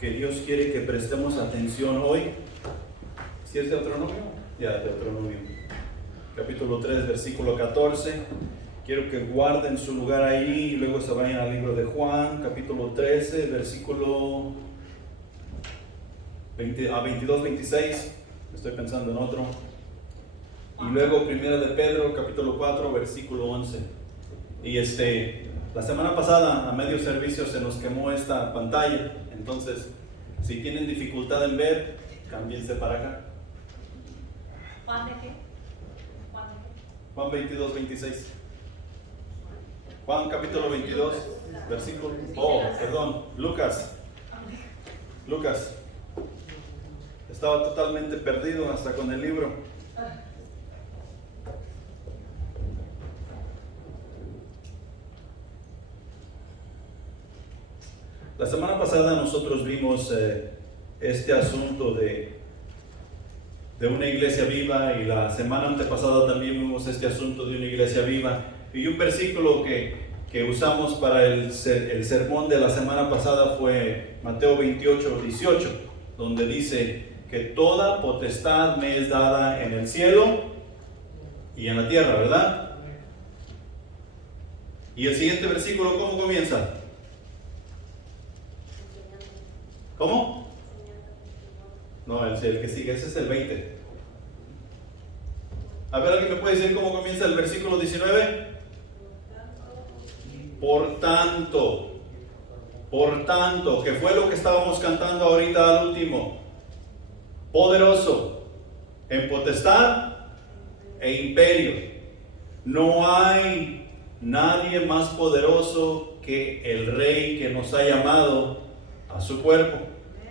que Dios quiere que prestemos atención hoy. ¿Sí es Deuteronomio? Ya, Deuteronomio. Capítulo 3, versículo 14. Quiero que guarden su lugar ahí y luego se vayan al libro de Juan, capítulo 13, versículo 22, 26. Estoy pensando en otro. Y luego primera de Pedro, capítulo 4, versículo 11. Y la semana pasada a medio servicio se nos quemó esta pantalla. Entonces, si tienen dificultad en ver, cámbiense para acá. ¿Juan de qué? Juan 22, 26. Juan capítulo 22, versículo... perdón, Lucas. Estaba totalmente perdido hasta con el libro. La semana pasada nosotros vimos este asunto de una iglesia viva, y la semana antepasada también vimos este asunto de una iglesia viva. Y un versículo que usamos para el sermón de la semana pasada fue Mateo 28, 18, donde dice que toda potestad me es dada en el cielo y en la tierra, ¿verdad? Y el siguiente versículo, ¿cómo comienza? ¿Cómo? No, el que sigue, ese es el 20. A ver, ¿alguien me puede decir cómo comienza el versículo 19? Por tanto, que fue lo que estábamos cantando ahorita al último. Poderoso, en potestad e imperio. No hay nadie más poderoso que el Rey que nos ha llamado a su cuerpo,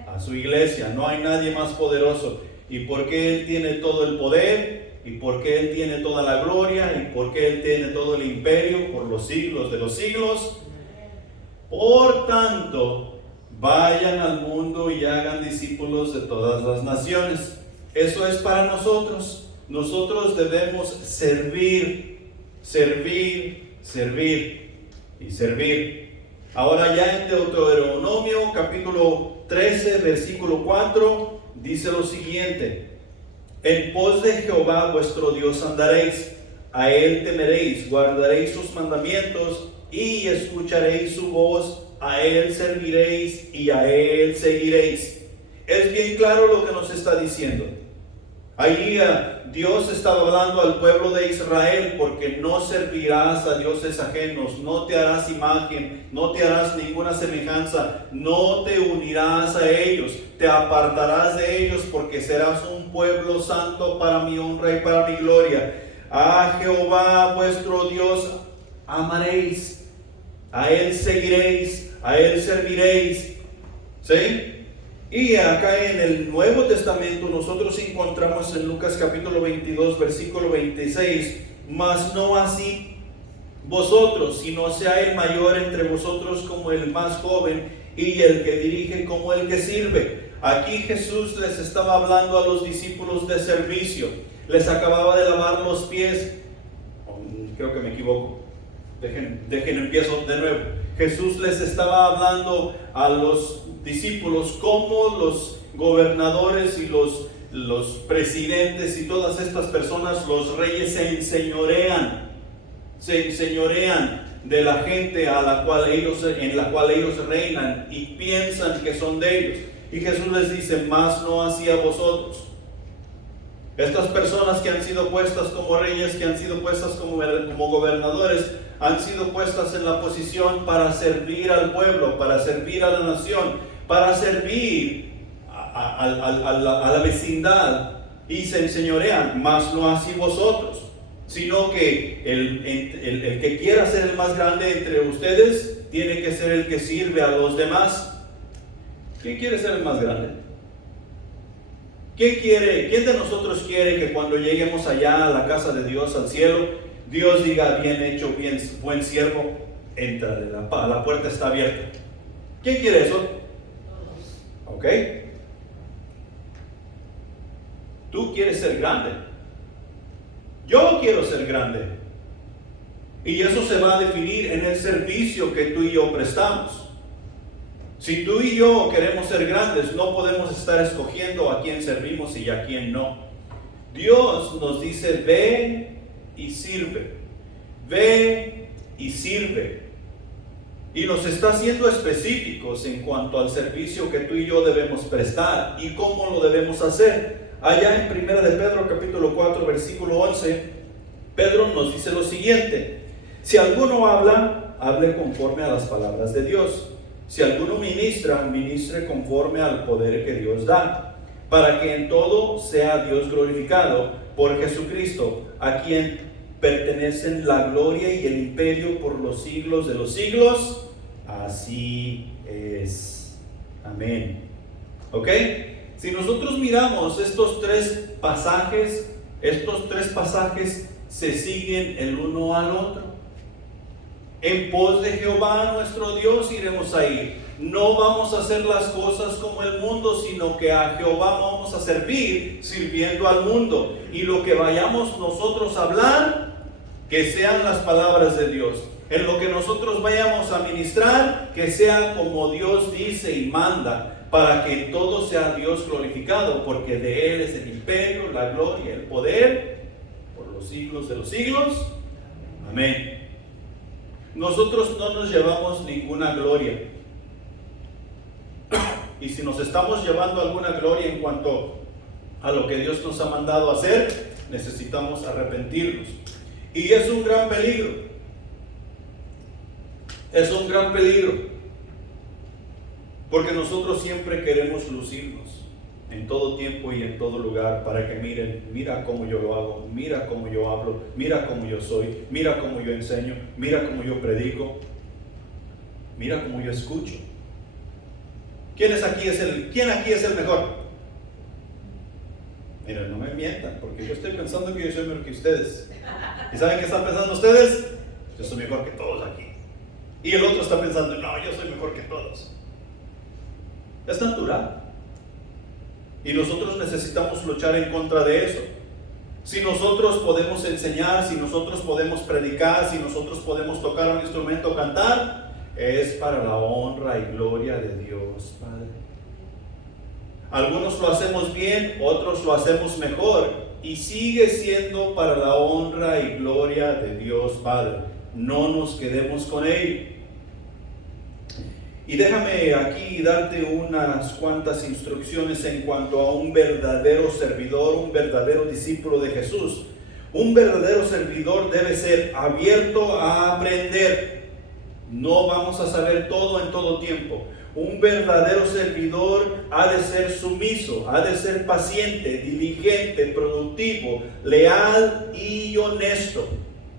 a su iglesia. No hay nadie más poderoso. ¿Y por qué Él tiene todo el poder? ¿Y por qué Él tiene toda la gloria? ¿Y por qué Él tiene todo el imperio por los siglos de los siglos? Por tanto, vayan al mundo y hagan discípulos de todas las naciones. Eso es para nosotros. Nosotros debemos servir. Ahora ya en Deuteronomio capítulo 13, versículo 4, dice lo siguiente: en pos de Jehová vuestro Dios andaréis, a Él temeréis, guardaréis sus mandamientos y escucharéis su voz, a Él serviréis y a Él seguiréis. Es bien claro lo que nos está diciendo. Allí Dios estaba hablando al pueblo de Israel, porque no servirás a dioses ajenos, no te harás imagen, no te harás ninguna semejanza, no te unirás a ellos, te apartarás de ellos, porque serás un pueblo santo para mi honra y para mi gloria. A Jehová vuestro Dios amaréis, a Él seguiréis, a Él serviréis. ¿Sí? Y acá en el Nuevo Testamento nosotros encontramos en Lucas capítulo 22, versículo 26, mas no así vosotros, sino sea el mayor entre vosotros como el más joven, y el que dirige como el que sirve. Aquí Jesús les estaba hablando a los discípulos de servicio. Les acababa de lavar los pies. Creo que me equivoco. Dejen empiezo de nuevo. Jesús les estaba hablando a los discípulos como los gobernadores y los presidentes y todas estas personas, los reyes, se enseñorean de la gente en la cual ellos reinan y piensan que son de ellos. Y Jesús les dice: mas no así a vosotros. Estas personas que han sido puestas como reyes, que han sido puestas como gobernadores, han sido puestas en la posición para servir al pueblo, para servir a la nación, para servir a la vecindad, y se enseñorean. Mas no así vosotros, sino que el que quiera ser el más grande entre ustedes tiene que ser el que sirve a los demás. ¿Quién quiere ser el más grande? ¿Quién de nosotros quiere que cuando lleguemos allá a la casa de Dios, al cielo, Dios diga: bien hecho, buen siervo, entra, la puerta está abierta? ¿Quién quiere eso? ¿Ok? Tú quieres ser grande. Yo quiero ser grande. Y eso se va a definir en el servicio que tú y yo prestamos. Si tú y yo queremos ser grandes, no podemos estar escogiendo a quién servimos y a quién no. Dios nos dice, ve y sirve. Ve y sirve. Y nos está haciendo específicos en cuanto al servicio que tú y yo debemos prestar y cómo lo debemos hacer. Allá en 1 de Pedro capítulo 4 versículo 11, Pedro nos dice lo siguiente: si alguno habla, hable conforme a las palabras de Dios. Si alguno ministra, ministre conforme al poder que Dios da, para que en todo sea Dios glorificado por Jesucristo, a quien pertenecen la gloria y el imperio por los siglos de los siglos. Así es. Amén. ¿Ok? Si nosotros miramos estos tres pasajes se siguen el uno al otro. En pos de Jehová nuestro Dios iremos a ir. No vamos a hacer las cosas como el mundo, sino que a Jehová vamos a servir, sirviendo al mundo. Y lo que vayamos nosotros a hablar, que sean las palabras de Dios. En lo que nosotros vayamos a ministrar, que sea como Dios dice y manda, para que todo sea Dios glorificado, porque de Él es el imperio, la gloria, el poder, por los siglos de los siglos. Amén. Nosotros no nos llevamos ninguna gloria. Y si nos estamos llevando alguna gloria en cuanto a lo que Dios nos ha mandado hacer, necesitamos arrepentirnos. Y es un gran peligro. Es un gran peligro. Porque nosotros siempre queremos lucirnos en todo tiempo y en todo lugar, para que miren, mira cómo yo lo hago, mira cómo yo hablo, mira cómo yo soy, mira cómo yo enseño, mira cómo yo predico, mira cómo yo escucho. ¿Quién aquí es el mejor? Miren, no me mientan, porque yo estoy pensando que yo soy mejor que ustedes. ¿Y saben qué están pensando ustedes? Yo soy mejor que todos aquí. Y el otro está pensando, no, yo soy mejor que todos. Es natural. Y nosotros necesitamos luchar en contra de eso. Si nosotros podemos enseñar, si nosotros podemos predicar, si nosotros podemos tocar un instrumento, cantar, es para la honra y gloria de Dios Padre. Algunos lo hacemos bien, otros lo hacemos mejor, y sigue siendo para la honra y gloria de Dios Padre. No nos quedemos con ello. Y déjame aquí darte unas cuantas instrucciones en cuanto a un verdadero servidor, un verdadero discípulo de Jesús. Un verdadero servidor debe ser abierto a aprender. No vamos a saber todo en todo tiempo. Un verdadero servidor ha de ser sumiso, ha de ser paciente, diligente, productivo, leal y honesto.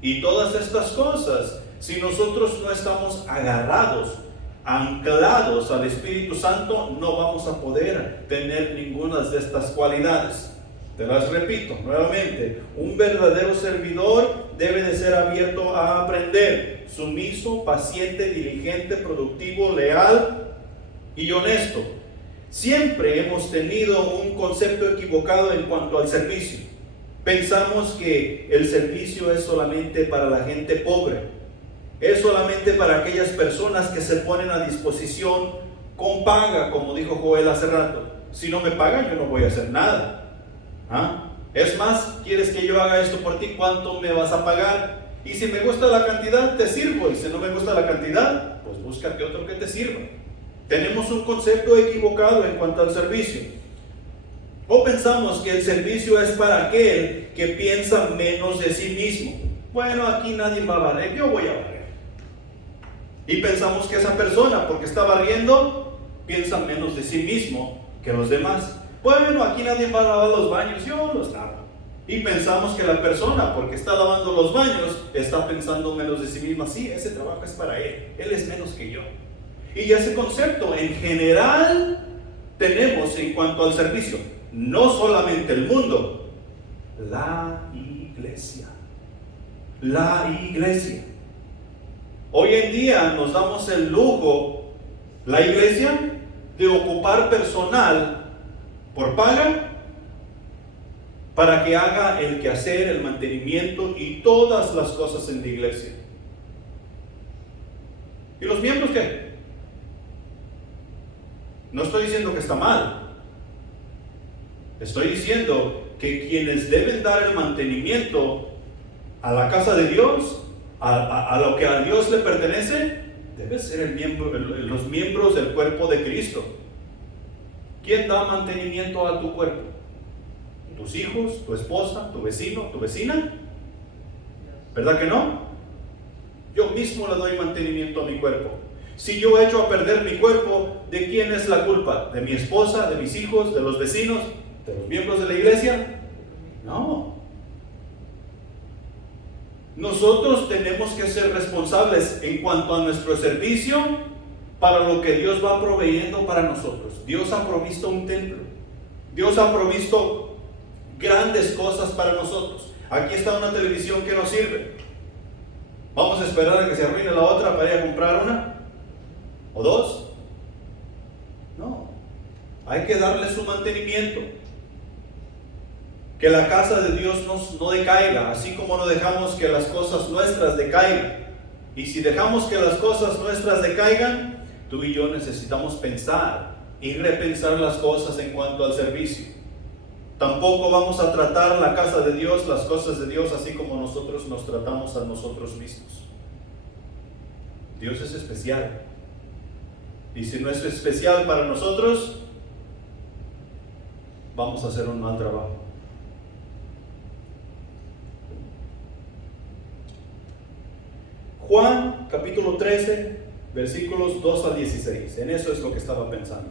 Y todas estas cosas, si nosotros no estamos anclados al Espíritu Santo, no vamos a poder tener ninguna de estas cualidades. Te las repito nuevamente: un verdadero servidor debe de ser abierto a aprender, sumiso, paciente, diligente, productivo, leal y honesto. Siempre hemos tenido un concepto equivocado en cuanto al servicio. Pensamos que el servicio es solamente para la gente pobre. Es solamente para aquellas personas que se ponen a disposición con paga, como dijo Joel hace rato. Si no me pagan, yo no voy a hacer nada. Es más, ¿quieres que yo haga esto por ti? ¿Cuánto me vas a pagar? Y si me gusta la cantidad, te sirvo. Y si no me gusta la cantidad, pues búscate otro que te sirva. Tenemos un concepto equivocado en cuanto al servicio. O pensamos que el servicio es para aquel que piensa menos de sí mismo. Bueno, aquí nadie va a barrer, yo voy a barrer. Y pensamos que esa persona, porque está barriendo, piensa menos de sí mismo que los demás. Bueno, aquí nadie va a lavar los baños, yo los lavo. Y pensamos que la persona, porque está lavando los baños, está pensando menos de sí misma. Sí, ese trabajo es para él es menos que yo. Y ese concepto en general tenemos en cuanto al servicio. No solamente el mundo, la iglesia. La iglesia. Hoy en día nos damos el lujo, la iglesia, de ocupar personal por paga para que haga el quehacer, el mantenimiento y todas las cosas en la iglesia. ¿Y los miembros qué? No estoy diciendo que está mal. Estoy diciendo que quienes deben dar el mantenimiento a la casa de Dios, a lo que a Dios le pertenece, debe ser los miembros del cuerpo de Cristo. ¿Quién da mantenimiento a tu cuerpo? ¿Tus hijos, tu esposa, tu vecino, tu vecina? ¿Verdad que no? Yo mismo le doy mantenimiento a mi cuerpo. Si yo echo a perder mi cuerpo, ¿de quién es la culpa? ¿De mi esposa, de mis hijos, de los vecinos, de los miembros de la iglesia? No. Nosotros tenemos que ser responsables en cuanto a nuestro servicio para lo que Dios va proveyendo para nosotros. Dios ha provisto un templo. Dios ha provisto grandes cosas para nosotros. Aquí está una televisión que nos sirve. ¿Vamos a esperar a que se arruine la otra para ir a comprar una? ¿O dos? No. Hay que darle su mantenimiento. Que la casa de Dios no decaiga, así como no dejamos que las cosas nuestras decaigan. Y si dejamos que las cosas nuestras decaigan, tú y yo necesitamos pensar y repensar las cosas en cuanto al servicio. Tampoco vamos a tratar la casa de Dios, las cosas de Dios, así como nosotros nos tratamos a nosotros mismos. Dios es especial. Y si no es especial para nosotros, vamos a hacer un mal trabajo. Juan capítulo 13, versículos 2 al 16. En eso es lo que estaba pensando.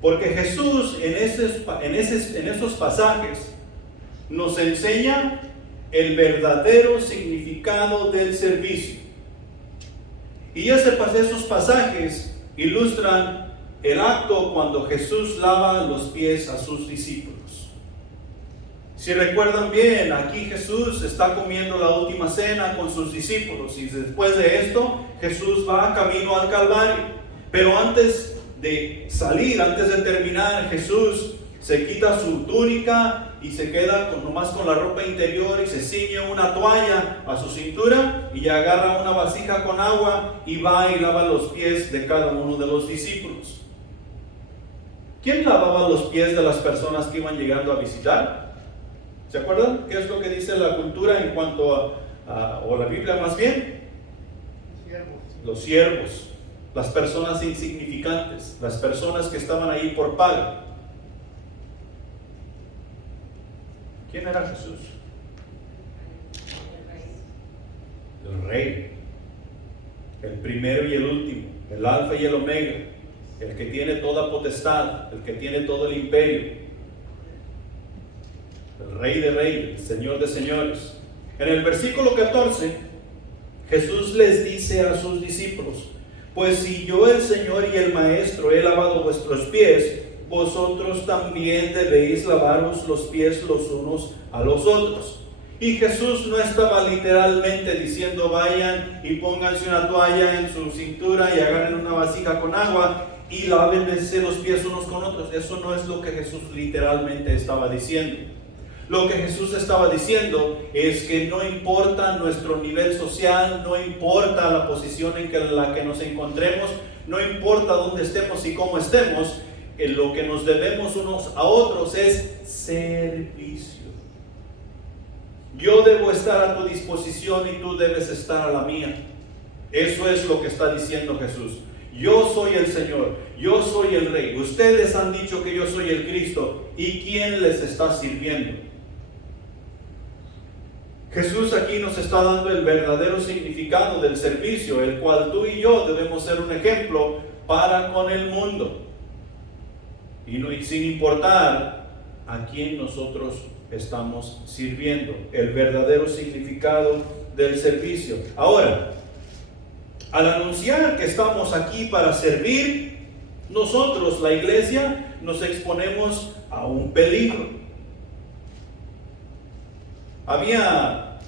Porque Jesús en esos pasajes nos enseña el verdadero significado del servicio. Y esos pasajes ilustran el acto cuando Jesús lava los pies a sus discípulos. Si recuerdan bien, aquí Jesús está comiendo la última cena con sus discípulos y después de esto Jesús va camino al Calvario. Pero antes de salir, antes de terminar, Jesús se quita su túnica y se queda nomás con la ropa interior y se ciñe una toalla a su cintura y agarra una vasija con agua y va y lava los pies de cada uno de los discípulos. ¿Quién lavaba los pies de las personas que iban llegando a visitar? ¿Se acuerdan? ¿Qué es lo que dice la cultura en cuanto o la Biblia más bien? Los siervos, las personas insignificantes, las personas que estaban ahí por paga. ¿Quién era Jesús? El Rey, el primero y el último, el Alfa y el Omega, el que tiene toda potestad, el que tiene todo el imperio. El Rey de Reyes, el Señor de Señores. En el versículo 14, Jesús les dice a sus discípulos: pues si yo, el Señor y el Maestro, he lavado vuestros pies, vosotros también debéis lavaros los pies los unos a los otros. Y Jesús no estaba literalmente diciendo vayan y pónganse una toalla en su cintura y agarren una vasija con agua y lávense los pies unos con otros. Eso no es lo que Jesús literalmente estaba diciendo. Lo que Jesús estaba diciendo es que no importa nuestro nivel social, no importa la posición en la que nos encontremos, no importa dónde estemos y cómo estemos, en lo que nos debemos unos a otros es servicio. Yo debo estar a tu disposición y tú debes estar a la mía. Eso es lo que está diciendo Jesús. Yo soy el Señor, yo soy el Rey. Ustedes han dicho que yo soy el Cristo. ¿Y quién les está sirviendo? Jesús aquí nos está dando el verdadero significado del servicio, el cual tú y yo debemos ser un ejemplo para con el mundo. Y sin importar a quién nosotros estamos sirviendo, el verdadero significado del servicio. Ahora, al anunciar que estamos aquí para servir, nosotros, la iglesia, nos exponemos a un peligro. Había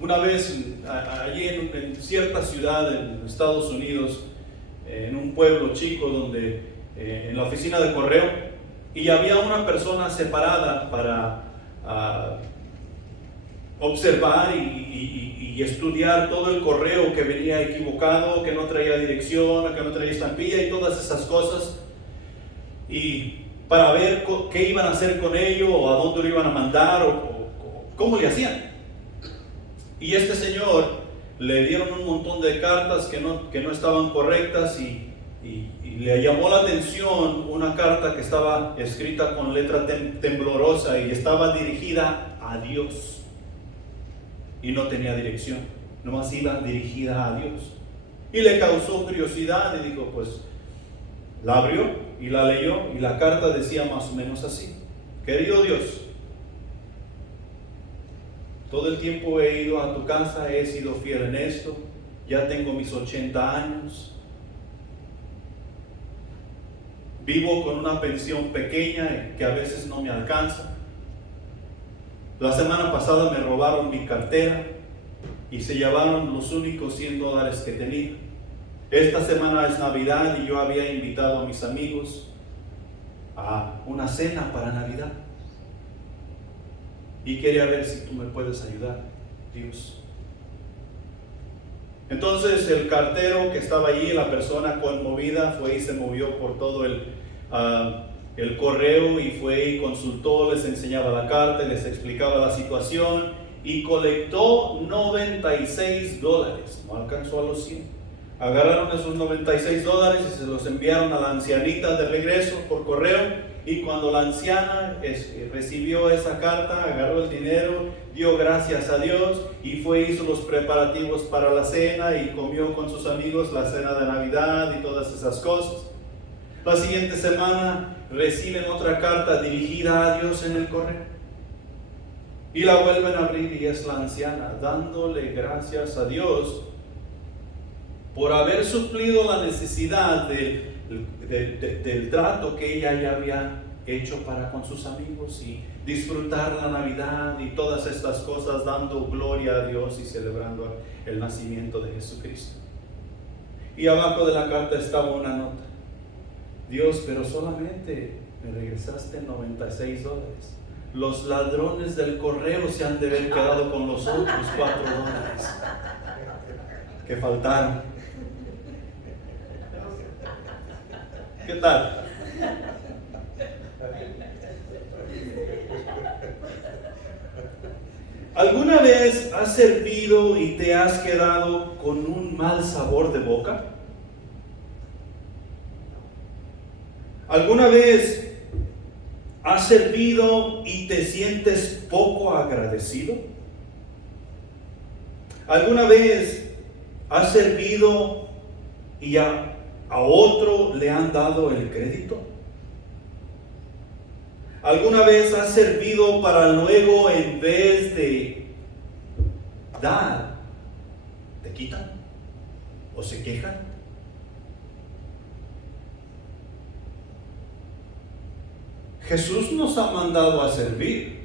una vez allí en cierta ciudad en Estados Unidos, en un pueblo chico donde en la oficina de correo, y había una persona separada para observar y estudiar todo el correo que venía equivocado, que no traía dirección, que no traía estampilla y todas esas cosas, y para ver qué iban a hacer con ello, o a dónde lo iban a mandar, o cómo le hacían. Y este señor le dieron un montón de cartas que no estaban correctas, y le llamó la atención una carta que estaba escrita con letra temblorosa y estaba dirigida a Dios. Y no tenía dirección, nomás iba dirigida a Dios. Y le causó curiosidad y dijo, pues, la abrió y la leyó, y la carta decía más o menos así: querido Dios, todo el tiempo he ido a tu casa, he sido fiel en esto, ya tengo mis 80 años, vivo con una pensión pequeña que a veces no me alcanza. La semana pasada me robaron mi cartera y se llevaron los únicos $100 que tenía. Esta semana es Navidad y yo había invitado a mis amigos a una cena para Navidad. Y quería ver si tú me puedes ayudar, Dios. Entonces el cartero que estaba allí, la persona conmovida, fue y se movió por todo el correo y fue y consultó, les enseñaba la carta, les explicaba la situación y colectó $96. No alcanzó a los 100. Agarraron esos $96 y se los enviaron a la ancianita de regreso por correo. Y cuando la anciana recibió esa carta, agarró el dinero, dio gracias a Dios y hizo los preparativos para la cena y comió con sus amigos la cena de Navidad y todas esas cosas. La siguiente semana reciben otra carta dirigida a Dios en el correo y la vuelven a abrir, y es la anciana dándole gracias a Dios por haber suplido la necesidad del trato que ella ya había hecho para con sus amigos y disfrutar la Navidad y todas estas cosas, dando gloria a Dios y celebrando el nacimiento de Jesucristo. Y abajo de la carta estaba una nota: Dios, pero solamente me regresaste $96. Los ladrones del correo se han de haber quedado con los otros $4 que faltaron. ¿Qué tal? ¿Alguna vez has servido y te has quedado con un mal sabor de boca? ¿Alguna vez has servido y te sientes poco agradecido? ¿Alguna vez has servido y a otro le han dado el crédito? ¿Alguna vez has servido para luego, en vez de dar, te quitan o se quejan? Jesús nos ha mandado a servir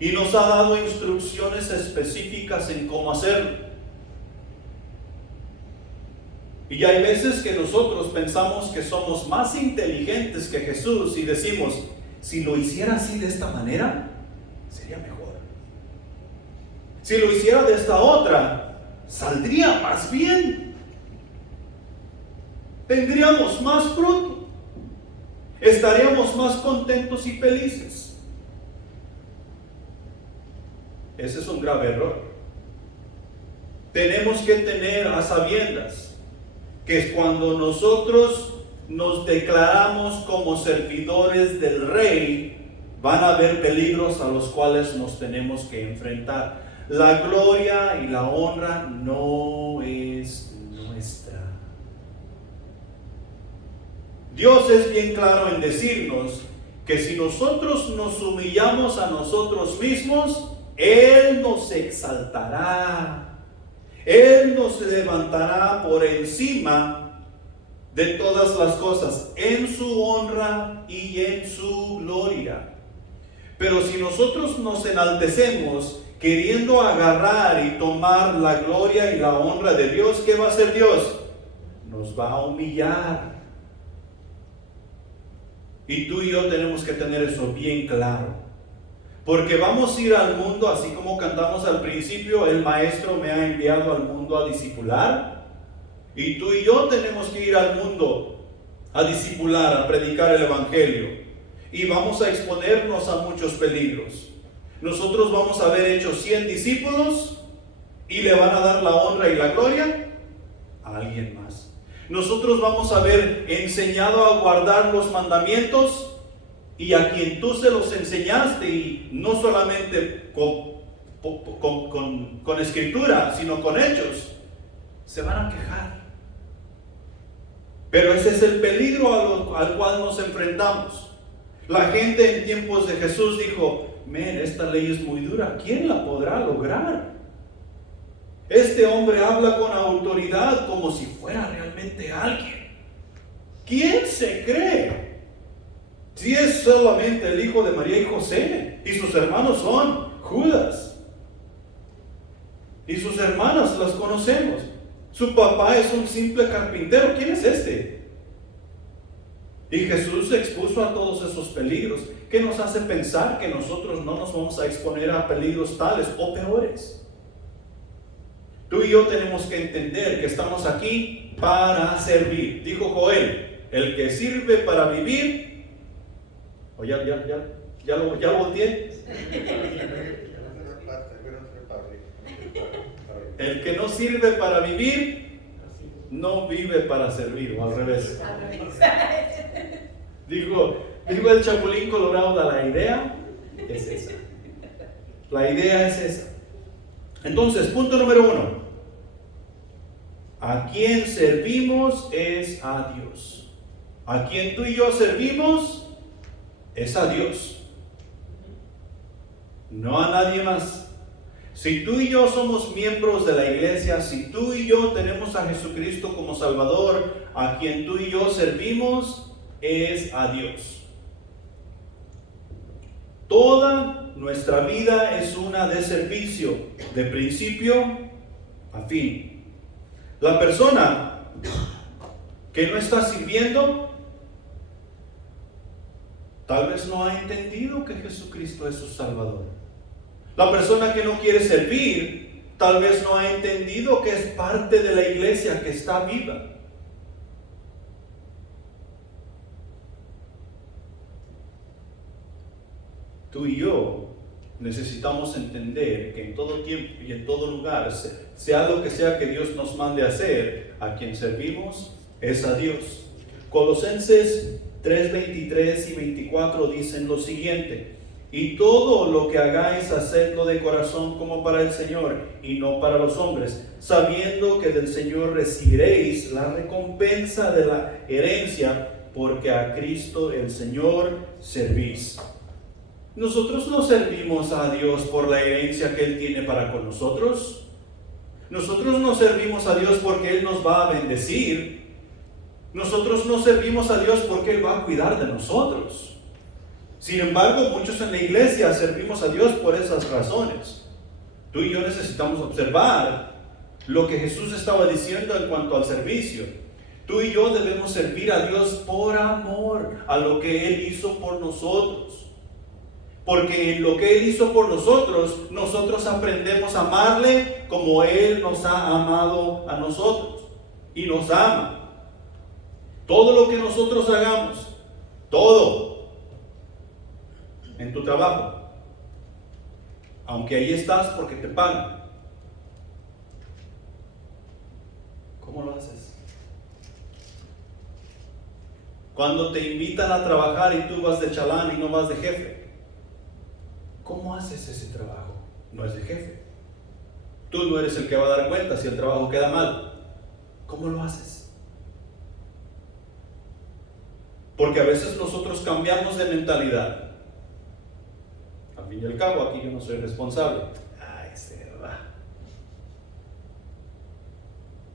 y nos ha dado instrucciones específicas en cómo hacerlo. Y hay veces que nosotros pensamos que somos más inteligentes que Jesús y decimos: si lo hiciera así de esta manera, sería mejor. Si lo hiciera de esta otra, saldría más bien. Tendríamos más fruto. Estaríamos más contentos y felices. Ese es un grave error. Tenemos que tener a sabiendas que cuando nosotros nos declaramos como servidores del Rey, van a haber peligros a los cuales nos tenemos que enfrentar. La gloria y la honra no es nuestra. Dios es bien claro en decirnos que si nosotros nos humillamos a nosotros mismos, Él nos exaltará. Él nos levantará por encima de todas las cosas, en su honra y en su gloria. Pero si nosotros nos enaltecemos queriendo agarrar y tomar la gloria y la honra de Dios, ¿qué va a hacer Dios? Nos va a humillar. Y tú y yo tenemos que tener eso bien claro. Porque vamos a ir al mundo, así como cantamos al principio, el maestro me ha enviado al mundo a discipular. Y tú y yo tenemos que ir al mundo a discipular, a predicar el evangelio. Y vamos a exponernos a muchos peligros. Nosotros vamos a haber hecho 100 discípulos y le van a dar la honra y la gloria a alguien más. Nosotros vamos a haber enseñado a guardar los mandamientos y a quien tú se los enseñaste, y no solamente con escritura, sino con hechos, se van a quejar. Pero ese es el peligro al cual nos enfrentamos. La gente en tiempos de Jesús dijo: esta ley es muy dura, ¿quién la podrá lograr? Este hombre habla con autoridad como si fuera realmente alguien. ¿Quién se cree? Si es solamente el hijo de María y José, y sus hermanos son Judas, y sus hermanas las conocemos. Su papá es un simple carpintero. ¿Quién es este? Y Jesús expuso a todos esos peligros. ¿Qué nos hace pensar que nosotros no nos vamos a exponer a peligros tales o peores? Tú y yo tenemos que entender que estamos aquí para servir. Dijo Joel: el que sirve para vivir. ¿O ya lo volteé? El que no sirve para vivir, no vive para servir, o al revés. Digo el Chapulín Colorado, la idea es esa. La idea es esa. Entonces, punto número 1. A quien servimos es a Dios. A quien tú y yo servimos es a Dios, no a nadie más. Si tú y yo somos miembros de la iglesia, si tú y yo tenemos a Jesucristo como Salvador, a quien tú y yo servimos es a Dios. Toda nuestra vida es una de servicio, de principio a fin. La persona que no está sirviendo tal vez no ha entendido que Jesucristo es su Salvador. La persona que no quiere servir, tal vez no ha entendido que es parte de la iglesia, que está viva. Tú y yo necesitamos entender que en todo tiempo y en todo lugar, sea lo que sea que Dios nos mande a hacer, a quien servimos es a Dios. Colosenses 3:23 y 24 dicen lo siguiente: y todo lo que hagáis, hacedlo de corazón como para el Señor y no para los hombres, sabiendo que del Señor recibiréis la recompensa de la herencia, porque a Cristo el Señor servís. Nosotros no servimos a Dios por la herencia que Él tiene para con nosotros. Nosotros no servimos a Dios porque Él nos va a bendecir. Nosotros no servimos a Dios porque Él va a cuidar de nosotros. Sin embargo, muchos en la iglesia servimos a Dios por esas razones. Tú y yo necesitamos observar lo que Jesús estaba diciendo en cuanto al servicio. Tú y yo debemos servir a Dios por amor a lo que Él hizo por nosotros. Porque en lo que Él hizo por nosotros, nosotros aprendemos a amarle como Él nos ha amado a nosotros. Y nos ama. Todo lo que nosotros hagamos, todo, en tu trabajo, aunque ahí estás porque te pagan, ¿cómo lo haces? Cuando te invitan a trabajar y tú vas de chalán y no vas de jefe, ¿cómo haces ese trabajo? No es de jefe. Tú no eres el que va a dar cuenta si el trabajo queda mal. ¿Cómo lo haces? Porque a veces nosotros cambiamos de mentalidad. Al fin y al cabo, aquí yo no soy responsable. Ay, se va.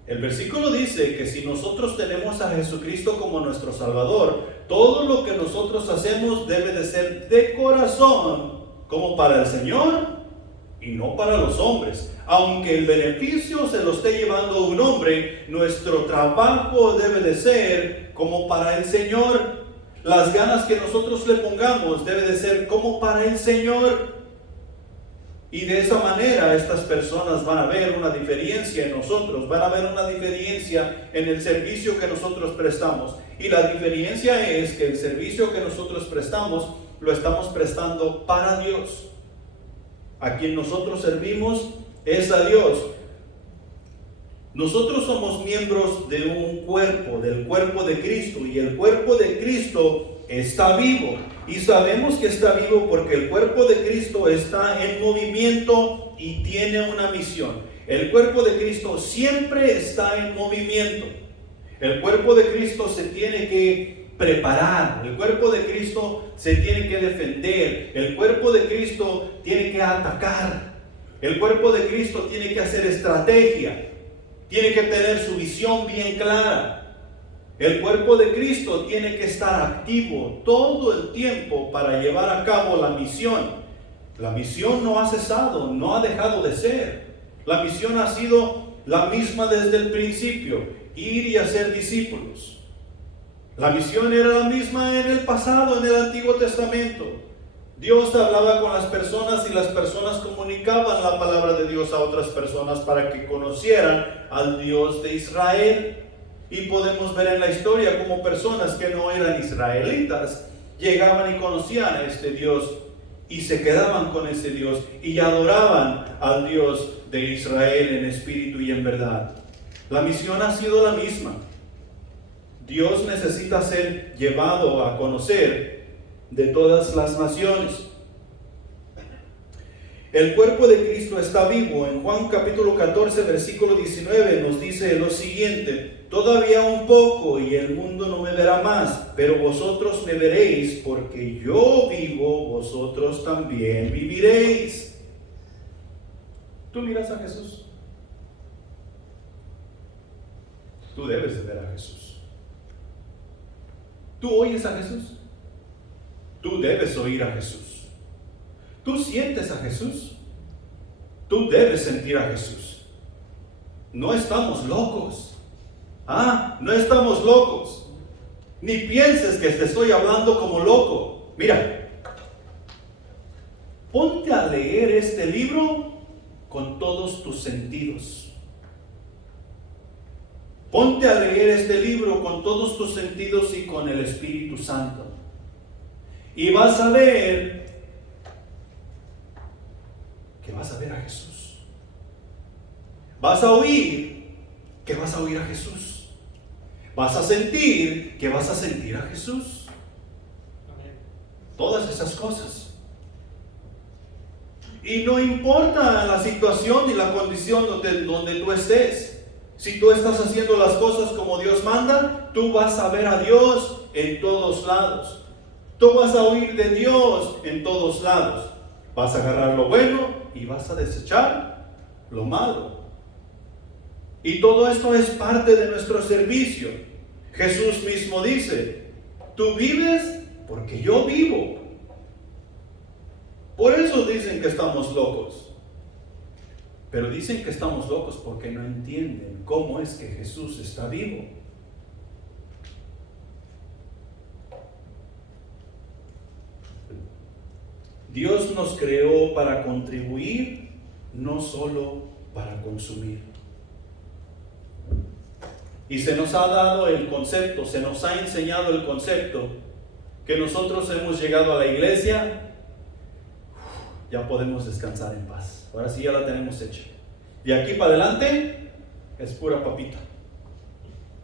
El versículo dice que si nosotros tenemos a Jesucristo como nuestro Salvador, todo lo que nosotros hacemos debe de ser de corazón, como para el Señor y no para los hombres. Aunque el beneficio se lo esté llevando un hombre, nuestro trabajo debe de ser como para el Señor. Las ganas que nosotros le pongamos debe de ser como para el Señor. Y de esa manera estas personas van a ver una diferencia en nosotros, van a ver una diferencia en el servicio que nosotros prestamos. Y la diferencia es que el servicio que nosotros prestamos, lo estamos prestando para Dios. A quien nosotros servimos es a Dios. Nosotros somos miembros de un cuerpo, del cuerpo de Cristo, y el cuerpo de Cristo está vivo. Y sabemos que está vivo porque el cuerpo de Cristo está en movimiento y tiene una misión. El cuerpo de Cristo siempre está en movimiento. El cuerpo de Cristo se tiene que preparar. El cuerpo de Cristo se tiene que defender. El cuerpo de Cristo tiene que atacar. El cuerpo de Cristo tiene que hacer estrategia. Tiene que tener su visión bien clara. El cuerpo de Cristo tiene que estar activo todo el tiempo para llevar a cabo la misión. La misión no ha cesado, no ha dejado de ser. La misión ha sido la misma desde el principio: ir y hacer discípulos. La misión era la misma en el pasado, en el Antiguo Testamento. Dios hablaba con las personas y las personas comunicaban la palabra de Dios a otras personas para que conocieran al Dios de Israel. Y podemos ver en la historia cómo personas que no eran israelitas llegaban y conocían a este Dios y se quedaban con ese Dios y adoraban al Dios de Israel en espíritu y en verdad. La misión ha sido la misma. Dios necesita ser llevado a conocer de todas las naciones. El cuerpo de Cristo está vivo. En Juan capítulo 14, versículo 19 nos dice lo siguiente: todavía un poco y el mundo no me verá más, pero vosotros me veréis, porque yo vivo, vosotros también viviréis. ¿Tú miras a Jesús? Tú debes de ver a Jesús. ¿Tú oyes a Jesús? Tú debes oír a Jesús. ¿Tú sientes a Jesús? Tú debes sentir a Jesús. No estamos locos. No estamos locos. Ni pienses que te estoy hablando como loco. Mira, ponte a leer este libro con todos tus sentidos. Ponte a leer este libro con todos tus sentidos y con el Espíritu Santo. Y vas a ver que vas a ver a Jesús. Vas a oír que vas a oír a Jesús. Vas a sentir que vas a sentir a Jesús. Todas esas cosas. Y no importa la situación ni la condición donde tú estés. Si tú estás haciendo las cosas como Dios manda, tú vas a ver a Dios en todos lados. Tú vas a oír de Dios en todos lados. Vas a agarrar lo bueno y vas a desechar lo malo. Y todo esto es parte de nuestro servicio. Jesús mismo dice: tú vives porque yo vivo. Por eso dicen que estamos locos. Pero dicen que estamos locos porque no entienden cómo es que Jesús está vivo. Dios nos creó para contribuir, no solo para consumir. Y se nos ha dado el concepto, se nos ha enseñado el concepto que nosotros hemos llegado a la iglesia, ya podemos descansar en paz. Ahora sí ya la tenemos hecha. De aquí para adelante es pura papita,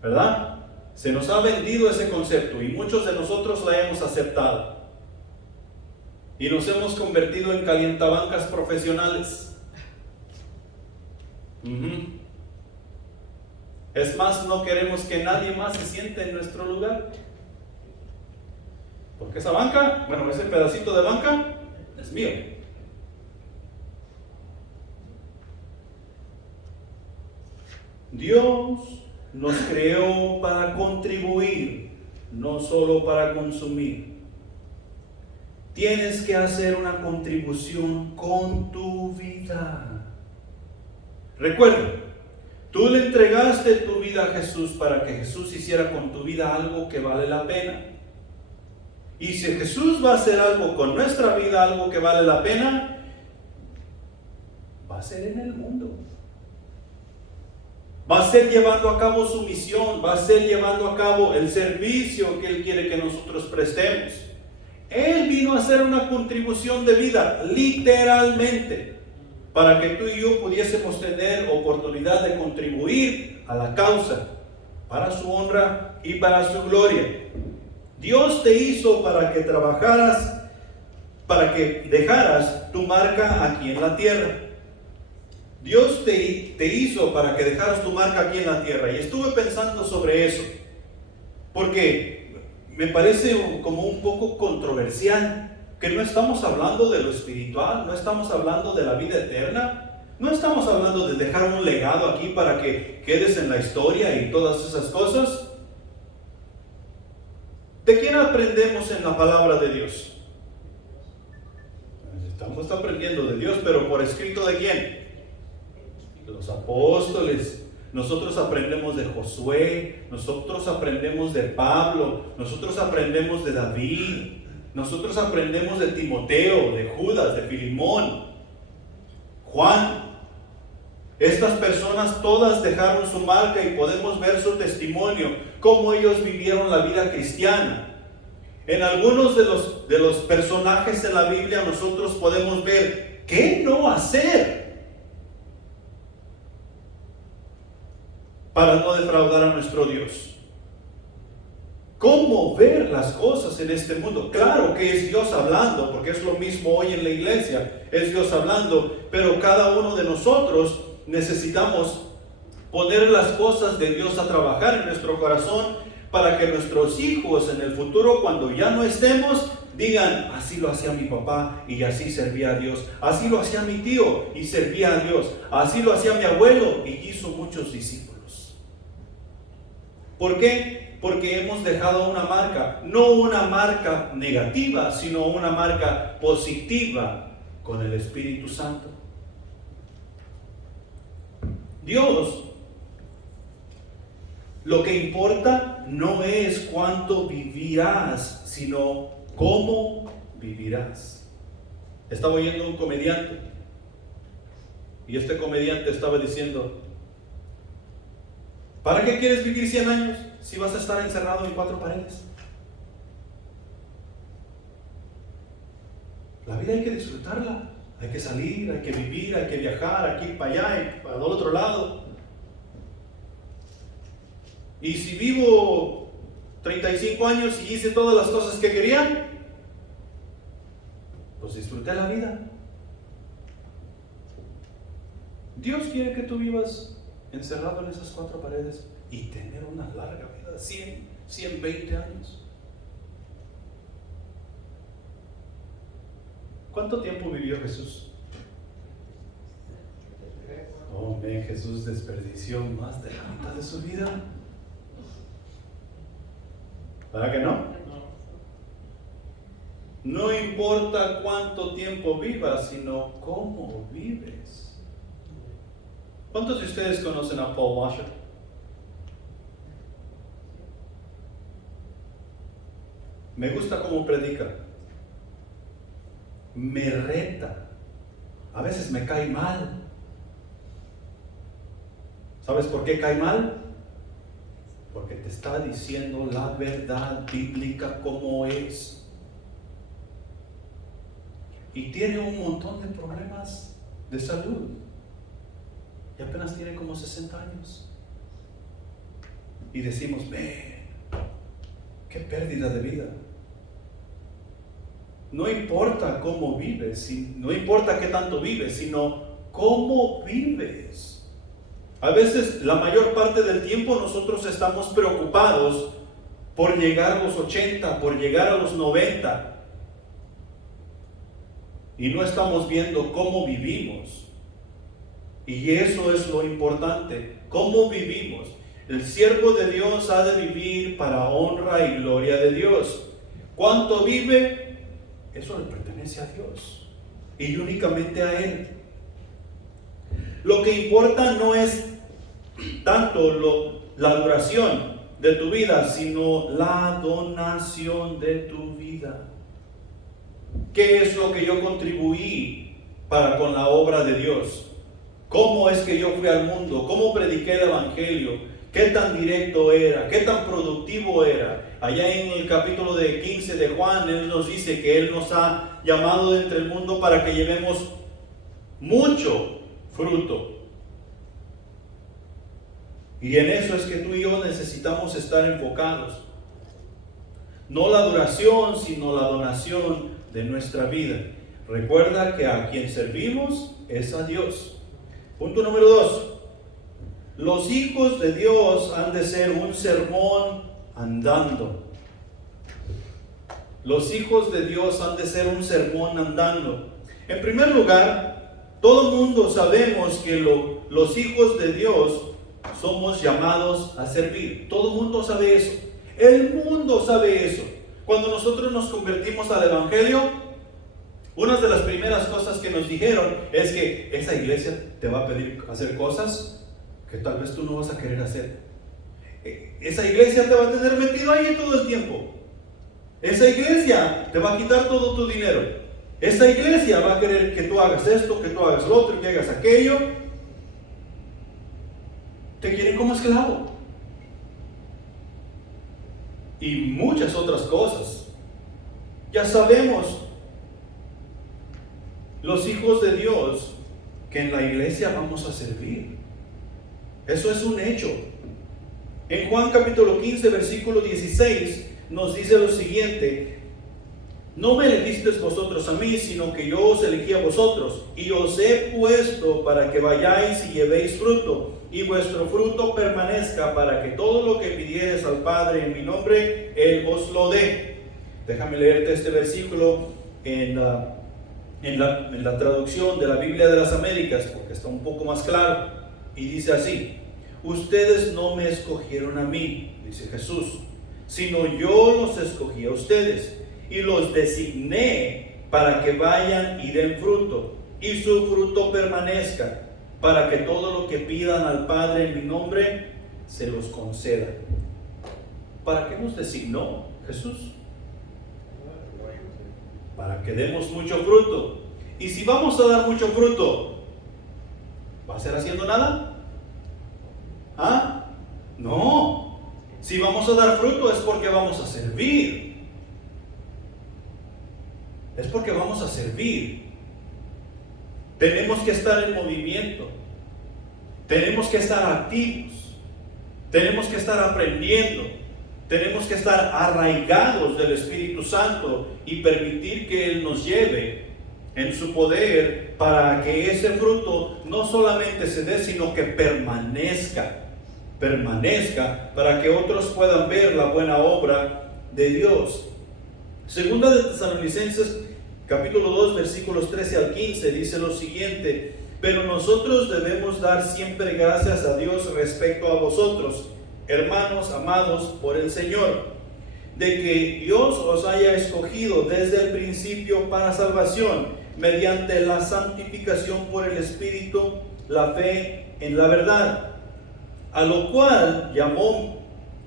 ¿verdad? Se nos ha vendido ese concepto y muchos de nosotros la hemos aceptado. Y nos hemos convertido en calientabancas profesionales. Es más, no queremos que nadie más se siente en nuestro lugar. Porque esa banca, bueno, ese pedacito de banca es mío. Dios nos creó para contribuir, no solo para consumir. Tienes que hacer una contribución con tu vida. Recuerda, tú le entregaste tu vida a Jesús para que Jesús hiciera con tu vida algo que vale la pena. Y si Jesús va a hacer algo con nuestra vida, algo que vale la pena, va a ser en el mundo. Va a ser llevando a cabo su misión, va a ser llevando a cabo el servicio que Él quiere que nosotros prestemos. Él vino a hacer una contribución de vida, literalmente, para que tú y yo pudiésemos tener oportunidad de contribuir a la causa, para su honra y para su gloria. Dios te hizo para que trabajaras, para que dejaras tu marca aquí en la tierra. Dios te hizo para que dejaras tu marca aquí en la tierra. Y estuve pensando sobre eso, porque me parece como un poco controversial, que no estamos hablando de lo espiritual, no estamos hablando de la vida eterna, no estamos hablando de dejar un legado aquí para que quedes en la historia y todas esas cosas. ¿De quién aprendemos en la palabra de Dios? Estamos aprendiendo de Dios, pero por escrito ¿de quién? Los apóstoles. Nosotros aprendemos de Josué, nosotros aprendemos de Pablo, nosotros aprendemos de David, nosotros aprendemos de Timoteo, de Judas, de Filimón, Juan. Estas personas todas dejaron su marca y podemos ver su testimonio, cómo ellos vivieron la vida cristiana. En algunos de los personajes en la Biblia nosotros podemos ver qué no hacer para no defraudar a nuestro Dios. ¿Cómo ver las cosas en este mundo? Claro que es Dios hablando, porque es lo mismo hoy en la iglesia, es Dios hablando, pero cada uno de nosotros necesitamos poner las cosas de Dios a trabajar en nuestro corazón, para que nuestros hijos en el futuro, cuando ya no estemos, digan: así lo hacía mi papá y así servía a Dios, así lo hacía mi tío y servía a Dios, así lo hacía mi abuelo y hizo muchos discípulos. ¿Por qué? Porque hemos dejado una marca, no una marca negativa, sino una marca positiva con el Espíritu Santo. Dios, lo que importa no es cuánto vivirás, sino cómo vivirás. Estaba oyendo un comediante, y este comediante estaba diciendo: ¿para qué quieres vivir 100 años si vas a estar encerrado en 4 paredes? La vida hay que disfrutarla, hay que salir, hay que vivir, hay que viajar, hay que ir para allá y para el otro lado. Y si vivo 35 años y hice todas las cosas que quería, pues disfruté la vida. Dios quiere que tú vivas encerrado en esas 4 paredes y tener una larga vida, 120 años. ¿Cuánto tiempo vivió Jesús? Oh, Jesús desperdició más de la mitad de su vida. ¿Verdad que no? No importa cuánto tiempo vivas, sino cómo vives. ¿Cuántos de ustedes conocen a Paul Washer? Me gusta cómo predica. Me reta. A veces me cae mal. ¿Sabes por qué cae mal? Porque te está diciendo la verdad bíblica como es. Y tiene un montón de problemas de salud. Y apenas tiene como 60 años. Y decimos: qué pérdida de vida. No importa cómo vives, no importa qué tanto vives, sino cómo vives. A veces, la mayor parte del tiempo, nosotros estamos preocupados por llegar a los 80, por llegar a los 90. Y no estamos viendo cómo vivimos. Y eso es lo importante, cómo vivimos. El siervo de Dios ha de vivir para honra y gloria de Dios. ¿Cuánto vive? Eso le pertenece a Dios y únicamente a Él. Lo que importa no es tanto la duración de tu vida, sino la donación de tu vida. ¿Qué es lo que yo contribuí para con la obra de Dios? cómo es que yo fui al mundo, cómo prediqué el evangelio, qué tan directo era, qué tan productivo era. Allá en el capítulo 15 de Juan, Él nos dice que Él nos ha llamado de entre el mundo para que llevemos mucho fruto. Y en eso es que tú y yo necesitamos estar enfocados. No la duración, sino la donación de nuestra vida. Recuerda que a quien servimos es a Dios. Punto número 2. Los hijos de Dios han de ser un sermón andando. Los hijos de Dios han de ser un sermón andando. En primer lugar, todo el mundo sabemos que los hijos de Dios somos llamados a servir. Todo el mundo sabe eso. El mundo sabe eso. Cuando nosotros nos convertimos al Evangelio, una de las primeras cosas que nos dijeron es que esa iglesia te va a pedir hacer cosas que tal vez tú no vas a querer hacer. Esa iglesia te va a tener metido ahí todo el tiempo. Esa iglesia te va a quitar todo tu dinero. Esa iglesia va a querer que tú hagas esto, que tú hagas lo otro, que hagas aquello. Te quieren como esclavo. Y muchas otras cosas. Ya sabemos, los hijos de Dios, que en la iglesia vamos a servir. Eso es un hecho. En Juan capítulo 15, versículo 16, nos dice lo siguiente: no me elegisteis vosotros a mí, sino que yo os elegí a vosotros, y os he puesto para que vayáis y llevéis fruto, y vuestro fruto permanezca, para que todo lo que pidiereis al Padre en mi nombre, Él os lo dé. Déjame leerte este versículo en la traducción de la Biblia de las Américas, porque está un poco más claro, y dice así: ustedes no me escogieron a mí, dice Jesús, sino yo los escogí a ustedes, y los designé para que vayan y den fruto, y su fruto permanezca, para que todo lo que pidan al Padre en mi nombre, se los conceda. ¿Para qué nos designó Jesús? Para que demos mucho fruto. Y si vamos a dar mucho fruto, ¿va a ser haciendo nada? ¿Ah? No. Si vamos a dar fruto es porque vamos a servir. Es porque vamos a servir. Tenemos que estar en movimiento. Tenemos que estar activos. Tenemos que estar aprendiendo. Tenemos que estar arraigados del Espíritu Santo y permitir que Él nos lleve en su poder para que ese fruto no solamente se dé, sino que permanezca para que otros puedan ver la buena obra de Dios. Segunda de Tesalonicenses capítulo 2 versículos 13 al 15 dice lo siguiente: pero nosotros debemos dar siempre gracias a Dios respecto a vosotros, hermanos amados por el Señor, de que Dios os haya escogido desde el principio para salvación, mediante la santificación por el Espíritu, la fe en la verdad, a lo cual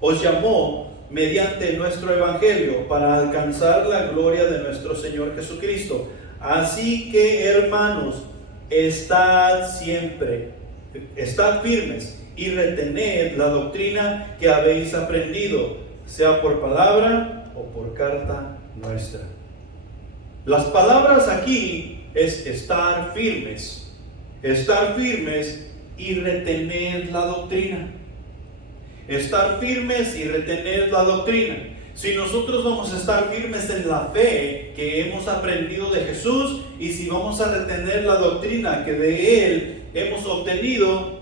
os llamó mediante nuestro Evangelio, para alcanzar la gloria de nuestro Señor Jesucristo. Así que, hermanos, estad firmes y retened la doctrina que habéis aprendido, sea por palabra o por carta nuestra. Las palabras aquí es estar firmes y retener la doctrina. Estar firmes y retener la doctrina. Si nosotros vamos a estar firmes en la fe que hemos aprendido de Jesús, y si vamos a retener la doctrina que de Él hemos obtenido,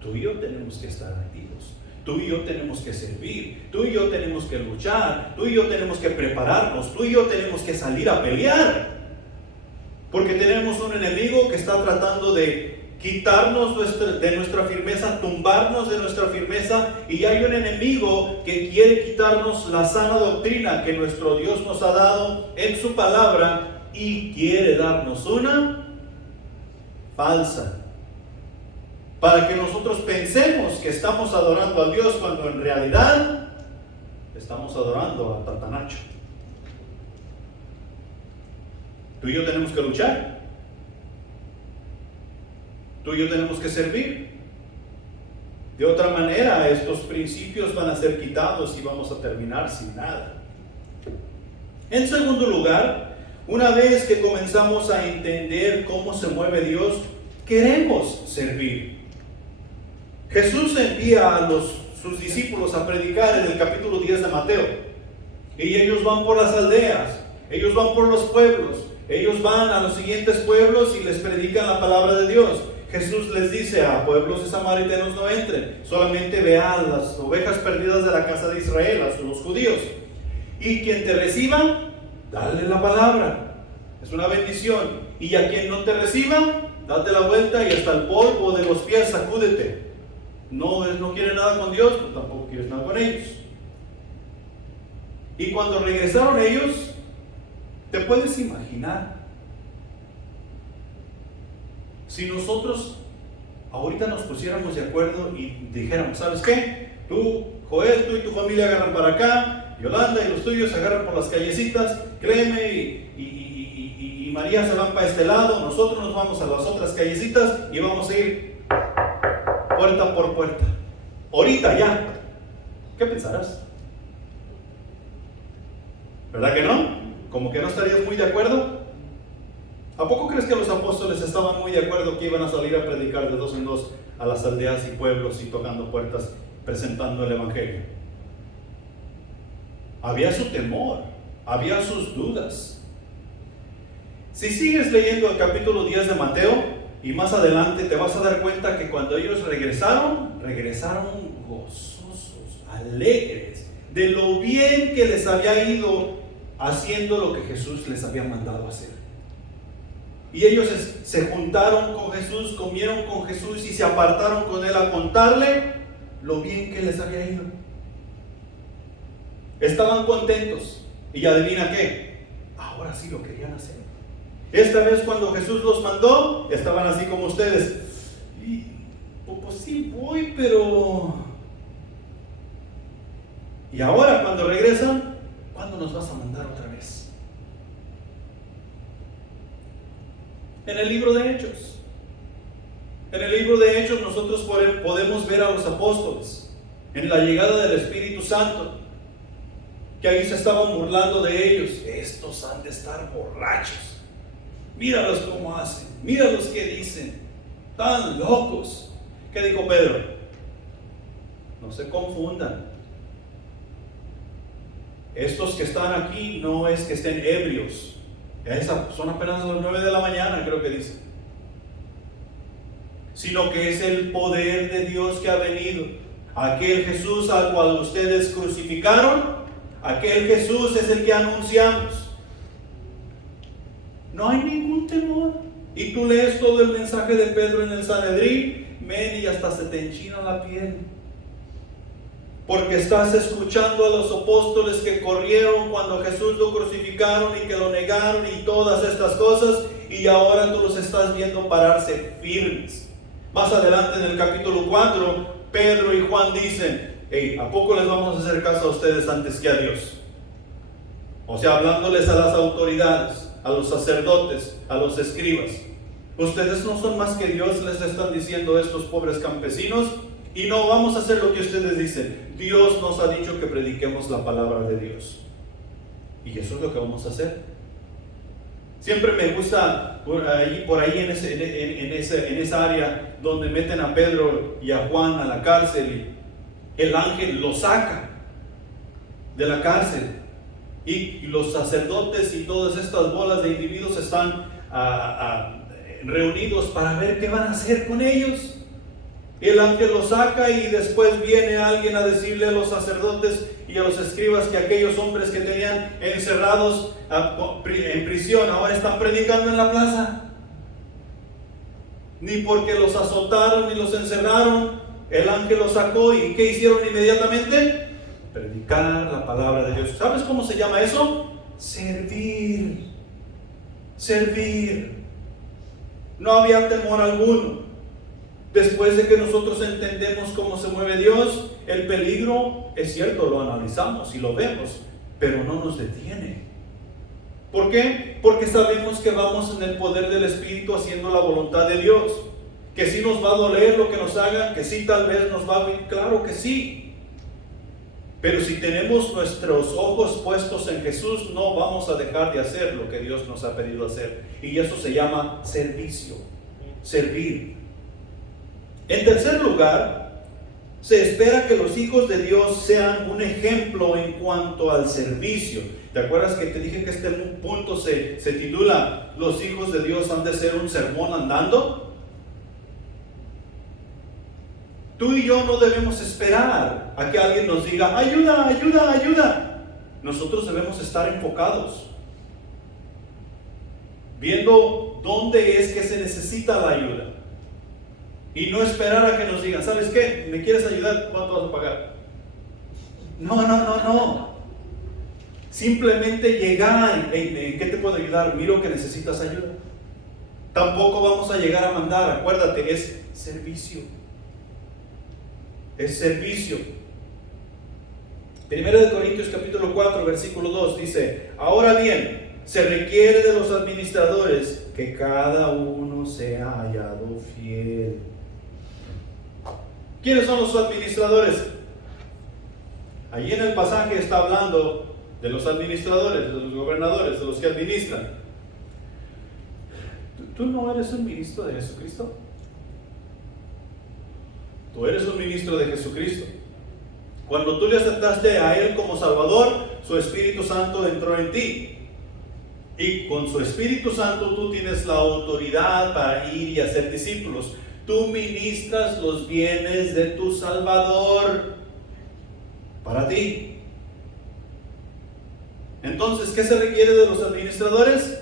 tú y yo tenemos que estar activos. Tú y yo tenemos que servir. Tú y yo tenemos que luchar. Tú y yo tenemos que prepararnos. Tú y yo tenemos que salir a pelear. Porque tenemos un enemigo que está tratando de quitarnos de nuestra firmeza, tumbarnos de nuestra firmeza, y hay un enemigo que quiere quitarnos la sana doctrina que nuestro Dios nos ha dado en su palabra, y quiere darnos una falsa, para que nosotros pensemos que estamos adorando a Dios cuando en realidad estamos adorando a Tatanacho. Tú y yo tenemos que luchar. tú y yo tenemos que servir. De otra manera, estos principios van a ser quitados y vamos a terminar sin nada. En segundo lugar, una vez que comenzamos a entender cómo se mueve Dios, queremos servir. Jesús envía a sus discípulos a predicar en el capítulo 10 de Mateo. Y ellos van por las aldeas, ellos van por los pueblos, ellos van a los siguientes pueblos y les predican la palabra de Dios. Jesús les dice: a pueblos de samaritanos no entren, solamente vean las ovejas perdidas de la casa de Israel, a los judíos. Y quien te reciba, dale la palabra. Es una bendición. Y a quien no te reciba, date la vuelta y hasta el polvo de los pies sacúdete. No quiere nada con Dios, pues tampoco quieres nada con ellos. Y cuando regresaron ellos, te puedes imaginar, si nosotros ahorita nos pusiéramos de acuerdo y dijéramos: ¿sabes qué? Tú, Joel, tú y tu familia agarran para acá, Yolanda y los tuyos agarran por las callecitas, Cleme y María se van para este lado, nosotros nos vamos a las otras callecitas y vamos a ir puerta por puerta. Ahorita ya, ¿qué pensarás? ¿Verdad que no? ¿Como que no estarías muy de acuerdo? ¿A poco crees que los apóstoles estaban muy de acuerdo que iban a salir a predicar de dos en dos a las aldeas y pueblos y tocando puertas, presentando el evangelio? Había su temor, había sus dudas. Si sigues leyendo el capítulo 10 de Mateo y más adelante, te vas a dar cuenta que cuando ellos regresaron gozosos, alegres, de lo bien que les había ido haciendo lo que Jesús les había mandado hacer. Y ellos se juntaron con Jesús, comieron con Jesús y se apartaron con Él a contarle lo bien que les había ido. Estaban contentos. Y adivina qué, ahora sí lo querían hacer. Esta vez cuando Jesús los mandó, estaban así como ustedes. Pues sí voy, pero... Y ahora cuando regresan, ¿cuándo nos vas a mandar otra vez? En el libro de Hechos. En el libro de Hechos nosotros podemos ver a los apóstoles en la llegada del Espíritu Santo, que ahí se estaban burlando de ellos. Estos han de estar borrachos. Míralos cómo hacen, míralos qué dicen, tan locos. ¿Qué dijo Pedro? No se confundan. Estos que están aquí no es que estén ebrios. Son apenas las 9 de la mañana, creo que dice. Sino que es el poder de Dios que ha venido. Aquel Jesús al cual ustedes crucificaron, aquel Jesús es el que anunciamos. No hay ningún temor. Y tú lees todo el mensaje de Pedro en el Sanedrín, y hasta se te enchina la piel. Porque estás escuchando a los apóstoles que corrieron cuando Jesús lo crucificaron y que lo negaron y todas estas cosas, y ahora tú los estás viendo pararse firmes. Más adelante en el capítulo 4, Pedro y Juan dicen: hey, ¿a poco les vamos a hacer caso a ustedes antes que a Dios? O sea, hablándoles a las autoridades, a los sacerdotes, a los escribas. Ustedes no son más que Dios, les están diciendo estos pobres campesinos, y no vamos a hacer lo que ustedes dicen. Dios nos ha dicho que prediquemos la palabra de Dios, y eso es lo que vamos a hacer. Siempre me gusta por ahí en esa área donde meten a Pedro y a Juan a la cárcel, y el ángel los saca de la cárcel. Y los sacerdotes y todas estas bolas de individuos están reunidos para ver qué van a hacer con ellos. El ángel los saca y después viene alguien a decirle a los sacerdotes y a los escribas que aquellos hombres que tenían encerrados en prisión ahora están predicando en la plaza. Ni porque los azotaron ni los encerraron, el ángel los sacó. ¿Y qué hicieron inmediatamente? Predicar la palabra de Dios. ¿Sabes cómo se llama eso? Servir. Servir. No había temor alguno. Después de que nosotros entendemos cómo se mueve Dios, el peligro, es cierto, lo analizamos y lo vemos, pero no nos detiene. ¿Por qué? Porque sabemos que vamos en el poder del Espíritu haciendo la voluntad de Dios. Que sí nos va a doler lo que nos hagan, que sí tal vez nos va a venir, claro que sí. Pero si tenemos nuestros ojos puestos en Jesús, no vamos a dejar de hacer lo que Dios nos ha pedido hacer. Y eso se llama servicio, servir. En tercer lugar, se espera que los hijos de Dios sean un ejemplo en cuanto al servicio. ¿Te acuerdas que te dije que este punto se titula "Los hijos de Dios han de ser un sermón andando"? Tú y yo no debemos esperar a que alguien nos diga ayuda, ayuda, ayuda. Nosotros debemos estar enfocados, viendo dónde es que se necesita la ayuda. Y no esperar a que nos digan, ¿sabes qué? ¿Me quieres ayudar? ¿Cuánto vas a pagar? No. Simplemente llegar, ¿en qué te puedo ayudar? Miro que necesitas ayuda. Tampoco vamos a llegar a mandar, acuérdate, es servicio. Es servicio. 1 Corintios capítulo 4 versículo 2 dice: ahora bien, se requiere de los administradores que cada uno sea hallado fiel. ¿Quiénes son los administradores? Allí en el pasaje está hablando de los administradores, de los gobernadores, de los que administran. ¿Tú no eres un ministro de Jesucristo? Tú eres un ministro de Jesucristo. Cuando tú le aceptaste a Él como Salvador, su Espíritu Santo entró en ti. Y con su Espíritu Santo tú tienes la autoridad para ir y hacer discípulos. Tú ministras los bienes de tu Salvador para ti. Entonces, ¿qué se requiere de los administradores?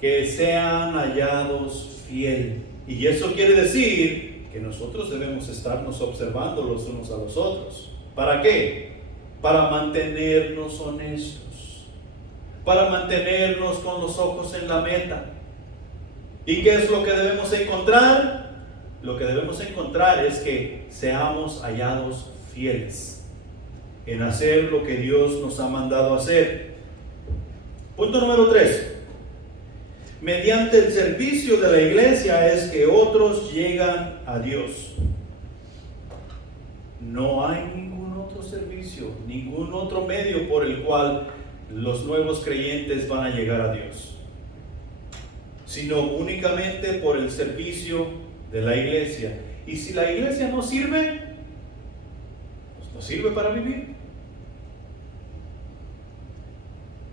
Que sean hallados fiel. Y eso quiere decir que nosotros debemos estarnos observando los unos a los otros. ¿Para qué? Para mantenernos honestos, para mantenernos con los ojos en la meta. ¿Y qué es lo que debemos encontrar? Lo que debemos encontrar es que seamos hallados fieles en hacer lo que Dios nos ha mandado hacer. Punto número 3. Mediante el servicio de la iglesia es que otros llegan a Dios. No hay ningún otro servicio, ningún otro medio por el cual los nuevos creyentes van a llegar a Dios, sino únicamente por el servicio de la iglesia. Y si la iglesia no sirve, pues no sirve para vivir.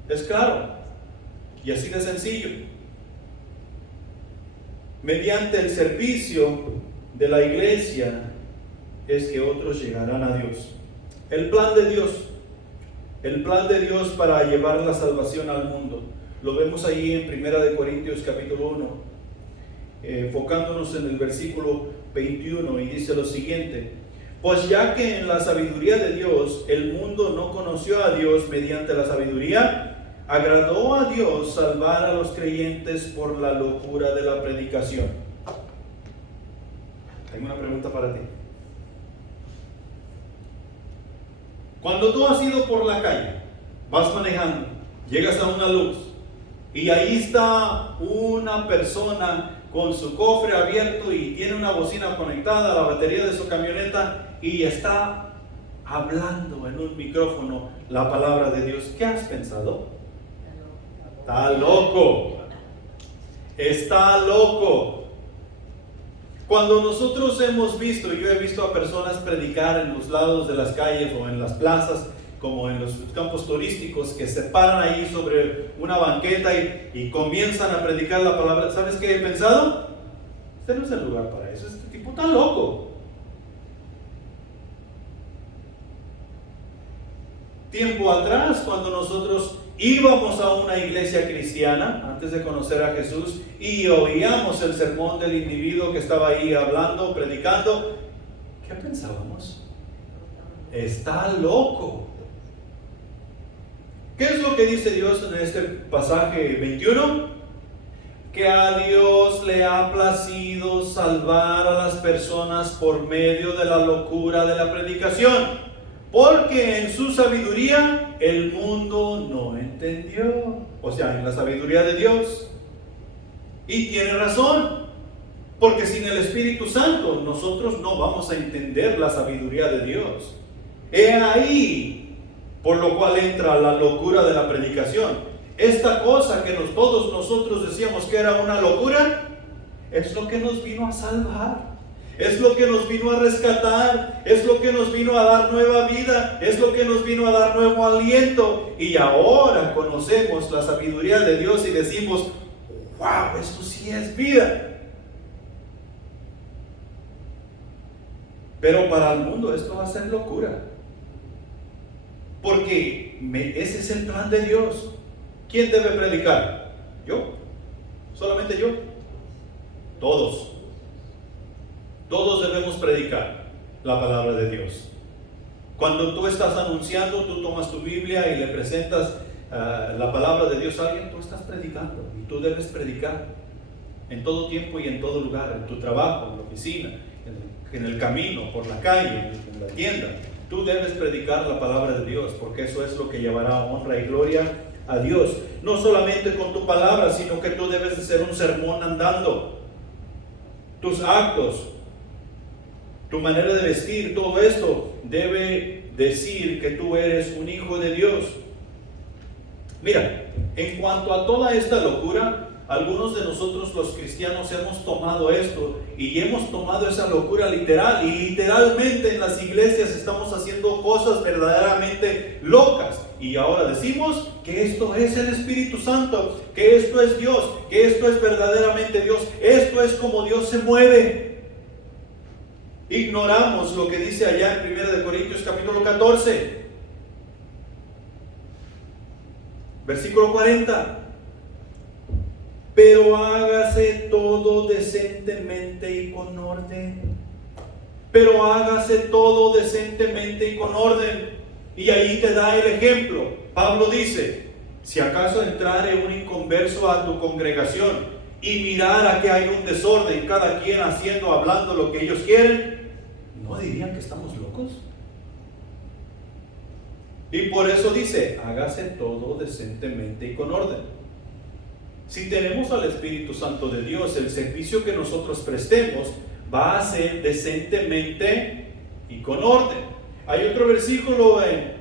Es claro, y así de sencillo. Mediante el servicio de la iglesia es que otros llegarán a Dios. El plan de Dios para llevar la salvación al mundo, lo vemos ahí en 1 Corintios capítulo 1, enfocándonos en el versículo 21, y dice lo siguiente: pues ya que en la sabiduría de Dios el mundo no conoció a Dios mediante la sabiduría, agradó a Dios salvar a los creyentes por la locura de la predicación. Tengo una pregunta para ti. Cuando tú has ido por la calle, vas manejando, llegas a una luz y ahí está una persona con su cofre abierto y tiene una bocina conectada a la batería de su camioneta y está hablando en un micrófono la palabra de Dios, ¿qué has pensado? Está loco. Está loco. Cuando nosotros hemos visto, yo he visto a personas predicar en los lados de las calles o en las plazas, como en los campos turísticos, que se paran ahí sobre una banqueta y comienzan a predicar la palabra. ¿Sabes qué he pensado? Este no es el lugar para eso. Este tipo está loco. Tiempo atrás, cuando nosotros íbamos a una iglesia cristiana antes de conocer a Jesús y oíamos el sermón del individuo que estaba ahí hablando, predicando, ¿qué pensábamos? Está loco. ¿Qué es lo que dice Dios en este pasaje 21? Que a Dios le ha placido salvar a las personas por medio de la locura de la predicación, porque en su sabiduría el mundo no entendió. O sea, en la sabiduría de Dios. Y tiene razón. Porque sin el Espíritu Santo nosotros no vamos a entender la sabiduría de Dios. He ahí por lo cual entra la locura de la predicación. Esta cosa que todos nosotros decíamos que era una locura, es lo que nos vino a salvar. Es lo que nos vino a rescatar, es lo que nos vino a dar nueva vida, es lo que nos vino a dar nuevo aliento. Y ahora conocemos la sabiduría de Dios y decimos, wow, esto sí es vida. Pero para el mundo esto va a ser locura. Porque ese es el plan de Dios. ¿Quién debe predicar? ¿Yo? ¿Solamente yo? Todos. Todos debemos predicar la palabra de Dios. Cuando tú estás anunciando, tú tomas tu Biblia y le presentas la palabra de Dios a alguien, tú estás predicando y tú debes predicar en todo tiempo y en todo lugar, en tu trabajo, en la oficina, en el camino, por la calle, en la tienda. Tú debes predicar la palabra de Dios, porque eso es lo que llevará honra y gloria a Dios. No solamente con tu palabra, sino que tú debes de ser un sermón andando. Tus actos, tu manera de vestir, todo esto debe decir que tú eres un hijo de Dios. Mira, en cuanto a toda esta locura, algunos de nosotros los cristianos hemos tomado esto y hemos tomado esa locura literal, y literalmente en las iglesias estamos haciendo cosas verdaderamente locas, y ahora decimos que esto es el Espíritu Santo, que esto es Dios, que esto es verdaderamente Dios, esto es como Dios se mueve. Ignoramos lo que dice allá en 1 Corintios capítulo 14, versículo 40. Pero hágase todo decentemente y con orden. Pero hágase todo decentemente y con orden. Y ahí te da el ejemplo. Pablo dice, si acaso entrare un inconverso a tu congregación y mirara que hay un desorden, cada quien haciendo, hablando lo que ellos quieren, ¿no dirían que estamos locos? Y por eso dice, hágase todo decentemente y con orden. Si tenemos al Espíritu Santo de Dios, el servicio que nosotros prestemos va a ser decentemente y con orden. Hay otro versículo en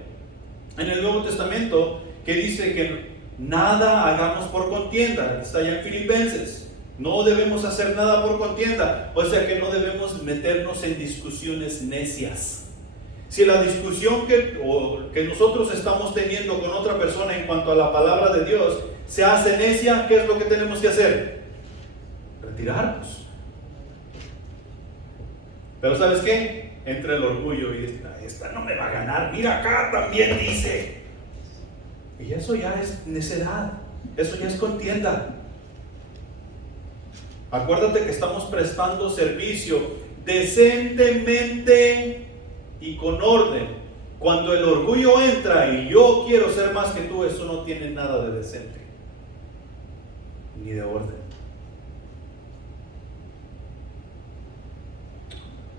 el Nuevo Testamento que dice que nada hagamos por contienda. Está allá en Filipenses. No debemos hacer nada por contienda. O sea que no debemos meternos en discusiones necias. Si la discusión que nosotros estamos teniendo con otra persona en cuanto a la palabra de Dios se hace necia, ¿qué es lo que tenemos que hacer? Retirarnos. Pero ¿sabes qué? Entra el orgullo y dice, esta no me va a ganar, mira acá también dice. Y eso ya es necedad, eso ya es contienda. Acuérdate que estamos prestando servicio decentemente y con orden. Cuando el orgullo entra y yo quiero ser más que tú, eso no tiene nada de decente ni de orden.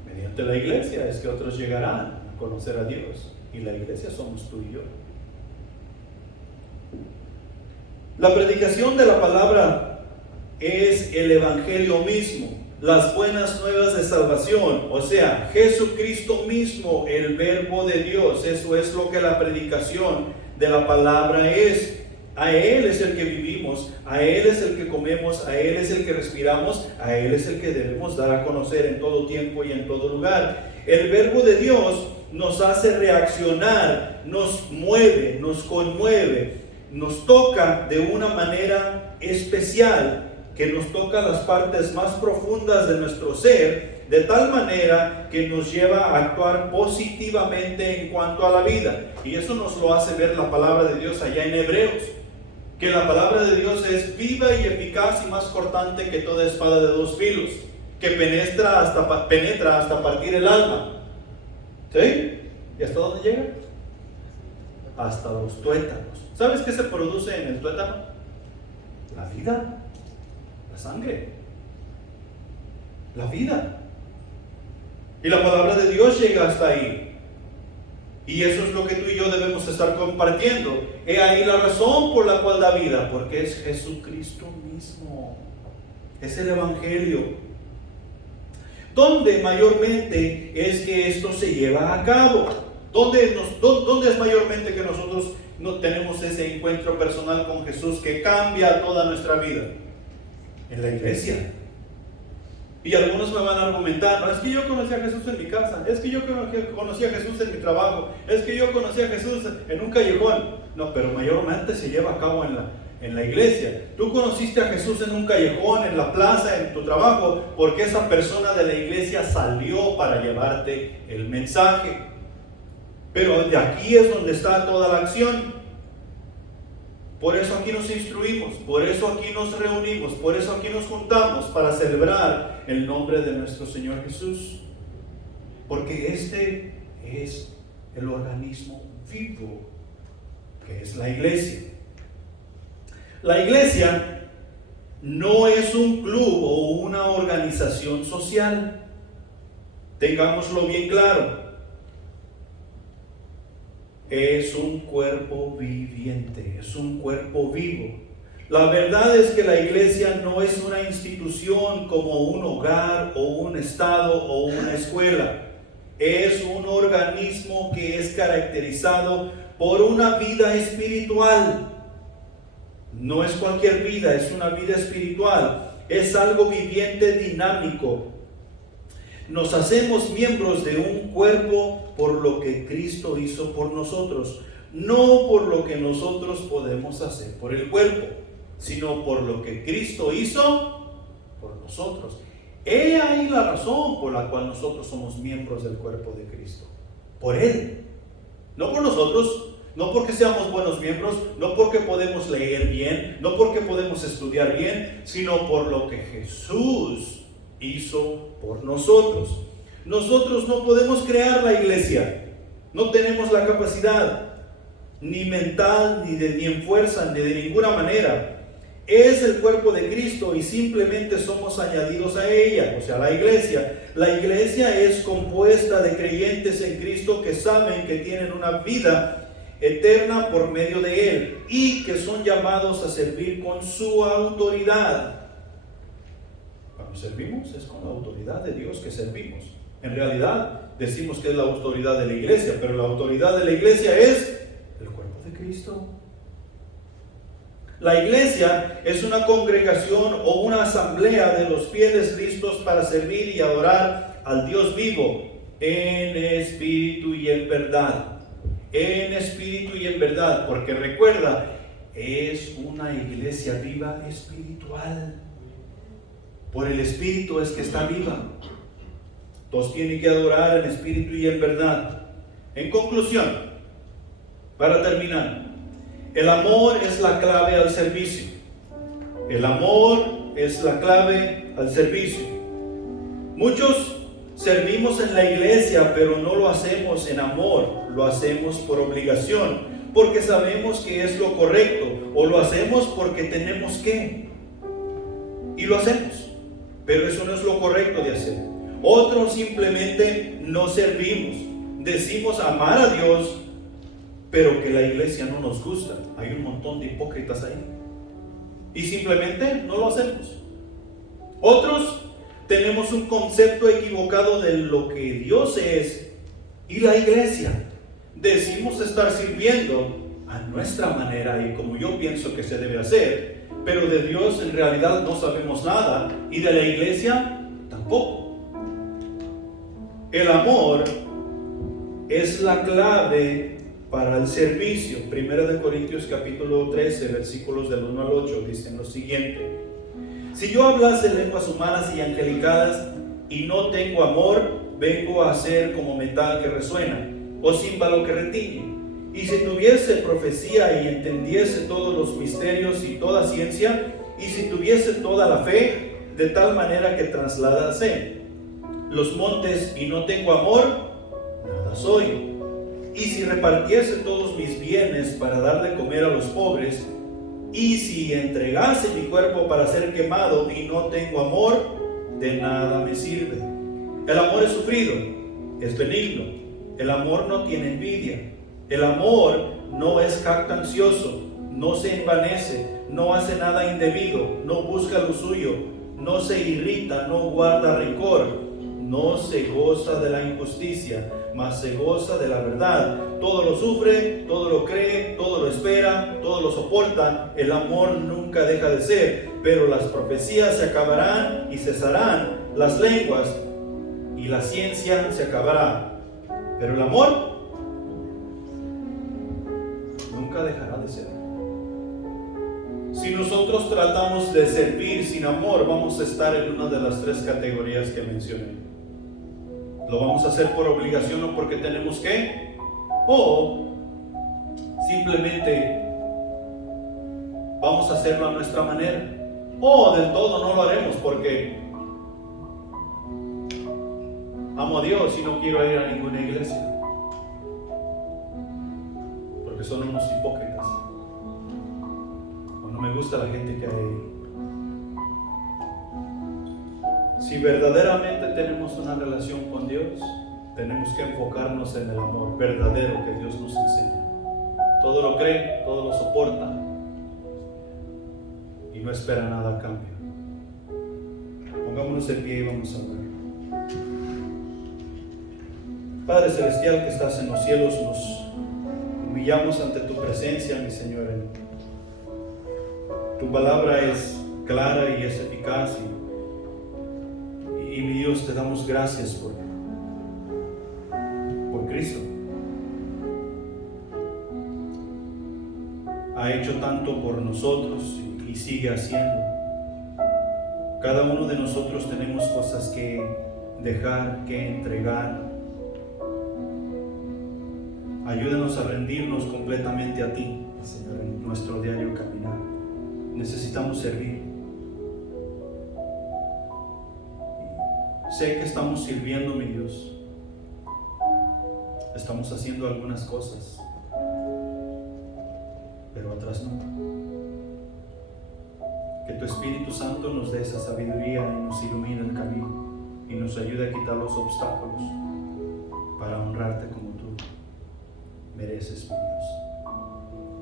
Mediante la iglesia es que otros llegarán a conocer a Dios, y la iglesia somos tú y yo. La predicación de la palabra es el evangelio mismo, las buenas nuevas de salvación, o sea, Jesucristo mismo, el verbo de Dios. Eso es lo que la predicación de la palabra es. A Él es el que vivimos, a Él es el que comemos, a Él es el que respiramos, a Él es el que debemos dar a conocer en todo tiempo y en todo lugar. El verbo de Dios nos hace reaccionar, nos mueve, nos conmueve, nos toca de una manera especial, que nos toca las partes más profundas de nuestro ser, de tal manera que nos lleva a actuar positivamente en cuanto a la vida. Y eso nos lo hace ver la palabra de Dios allá en Hebreos, que la palabra de Dios es viva y eficaz y más cortante que toda espada de dos filos, que penetra hasta partir el alma. ¿Sí? ¿Y hasta dónde llega? Hasta los tuétanos. ¿Sabes qué se produce en el tuétano? La vida, la sangre, la vida. Y la palabra de Dios llega hasta ahí. Y eso es lo que tú y yo debemos estar compartiendo. He ahí la razón por la cual da vida, porque es Jesucristo mismo. Es el evangelio. ¿Dónde mayormente es que esto se lleva a cabo? ¿Dónde es mayormente que nosotros no tenemos ese encuentro personal con Jesús que cambia toda nuestra vida? En la iglesia. Y algunos me van a argumentar, no, es que yo conocí a Jesús en mi casa, es que yo conocí a Jesús en mi trabajo, es que yo conocí a Jesús en un callejón. No, pero mayormente se lleva a cabo en la iglesia. Tú conociste a Jesús en un callejón, en la plaza, en tu trabajo, porque esa persona de la iglesia salió para llevarte el mensaje. Pero de aquí es donde está toda la acción. Por eso aquí nos instruimos, por eso aquí nos reunimos, por eso aquí nos juntamos para celebrar el nombre de nuestro Señor Jesús. Porque este es el organismo vivo que es la iglesia. La iglesia no es un club o una organización social. Tengámoslo bien claro. Es un cuerpo viviente, es un cuerpo vivo. La verdad es que la iglesia no es una institución como un hogar o un estado o una escuela. Es un organismo que es caracterizado por una vida espiritual. No es cualquier vida, es una vida espiritual. Es algo viviente, dinámico. Nos hacemos miembros de un cuerpo por lo que Cristo hizo por nosotros, no por lo que nosotros podemos hacer por el cuerpo, sino por lo que Cristo hizo por nosotros. He ahí la razón por la cual nosotros somos miembros del cuerpo de Cristo. Por Él, no por nosotros, no porque seamos buenos miembros, no porque podemos leer bien, no porque podemos estudiar bien, sino por lo que Jesús hizo por nosotros. Nosotros no podemos crear la iglesia, no tenemos la capacidad, ni mental, ni en fuerza, ni de ninguna manera. Es el cuerpo de Cristo y simplemente somos añadidos a ella, o sea, la iglesia. La iglesia es compuesta de creyentes en Cristo que saben que tienen una vida eterna por medio de Él y que son llamados a servir con su autoridad. Cuando servimos es con la autoridad de Dios que servimos. En realidad decimos que es la autoridad de la iglesia, pero la autoridad de la iglesia es el cuerpo de Cristo. La iglesia es una congregación o una asamblea de los fieles listos para servir y adorar al Dios vivo en espíritu y en verdad. En espíritu y en verdad, porque recuerda, es una iglesia viva espiritual. Por el Espíritu es que está viva. Todos tienen que adorar en espíritu y en verdad. En conclusión, para terminar, el amor es la clave al servicio. El amor es la clave al servicio. Muchos servimos en la iglesia, pero no lo hacemos en amor, lo hacemos por obligación, porque sabemos que es lo correcto, o lo hacemos porque tenemos que. Y lo hacemos. Pero eso no es lo correcto de hacer. Otros simplemente no servimos. Decimos amar a Dios, pero que la iglesia no nos gusta. Hay un montón de hipócritas ahí. Y simplemente no lo hacemos. Otros tenemos un concepto equivocado de lo que Dios es y la iglesia. Decimos estar sirviendo a nuestra manera y como yo pienso que se debe hacer, pero de Dios en realidad no sabemos nada y de la iglesia tampoco. El amor es la clave para el servicio. 1 Corintios capítulo 13 versículos del 1 al 8 dicen lo siguiente: si yo hablase lenguas humanas y angelicales y no tengo amor, vengo a ser como metal que resuena o címbalo que retiñe. Y si tuviese profecía y entendiese todos los misterios y toda ciencia, y si tuviese toda la fe, de tal manera que trasladase los montes y no tengo amor, nada soy. Y si repartiese todos mis bienes para dar de comer a los pobres, y si entregase mi cuerpo para ser quemado y no tengo amor, de nada me sirve. El amor es sufrido, es benigno. El amor no tiene envidia. El amor no es jactancioso, no se envanece, no hace nada indebido, no busca lo suyo, no se irrita, no guarda rencor, no se goza de la injusticia, mas se goza de la verdad. Todo lo sufre, todo lo cree, todo lo espera, todo lo soporta. El amor nunca deja de ser, pero las profecías se acabarán y cesarán, las lenguas y la ciencia se acabará, pero el amor nunca dejará de ser. Si nosotros tratamos de servir sin amor, vamos a estar en una de las tres categorías que mencioné. Lo vamos a hacer por obligación o porque tenemos que, o simplemente vamos a hacerlo a nuestra manera, o del todo no lo haremos porque amo a Dios y no quiero ir a ninguna iglesia, porque son unos hipócritas, o no me gusta la gente que hay ahí. Si verdaderamente tenemos una relación con Dios, tenemos que enfocarnos en el amor verdadero que Dios nos enseña. Todo lo cree, todo lo soporta y no espera nada a cambio. Pongámonos en pie y vamos a orar. Padre Celestial que estás en los cielos, nos humillamos ante tu presencia, mi Señor. Tu palabra es clara y es eficaz y mi Dios, te damos gracias por Cristo. Ha hecho tanto por nosotros y sigue haciendo. Cada uno de nosotros tenemos cosas que dejar, que entregar. Ayúdanos a rendirnos completamente a ti, Señor, en nuestro diario caminar. Necesitamos servir. Sé que estamos sirviendo, mi Dios. Estamos haciendo algunas cosas, pero otras no. Que tu Espíritu Santo nos dé esa sabiduría y nos ilumine el camino y nos ayude a quitar los obstáculos para honrarte como tú mereces, mi Dios.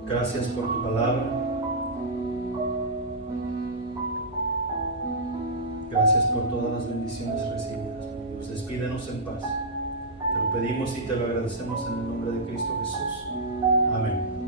Gracias por tu palabra. Gracias por todas las bendiciones recibidas, mi Dios. Despídenos en paz. Te lo pedimos y te lo agradecemos en el nombre de Cristo Jesús. Amén.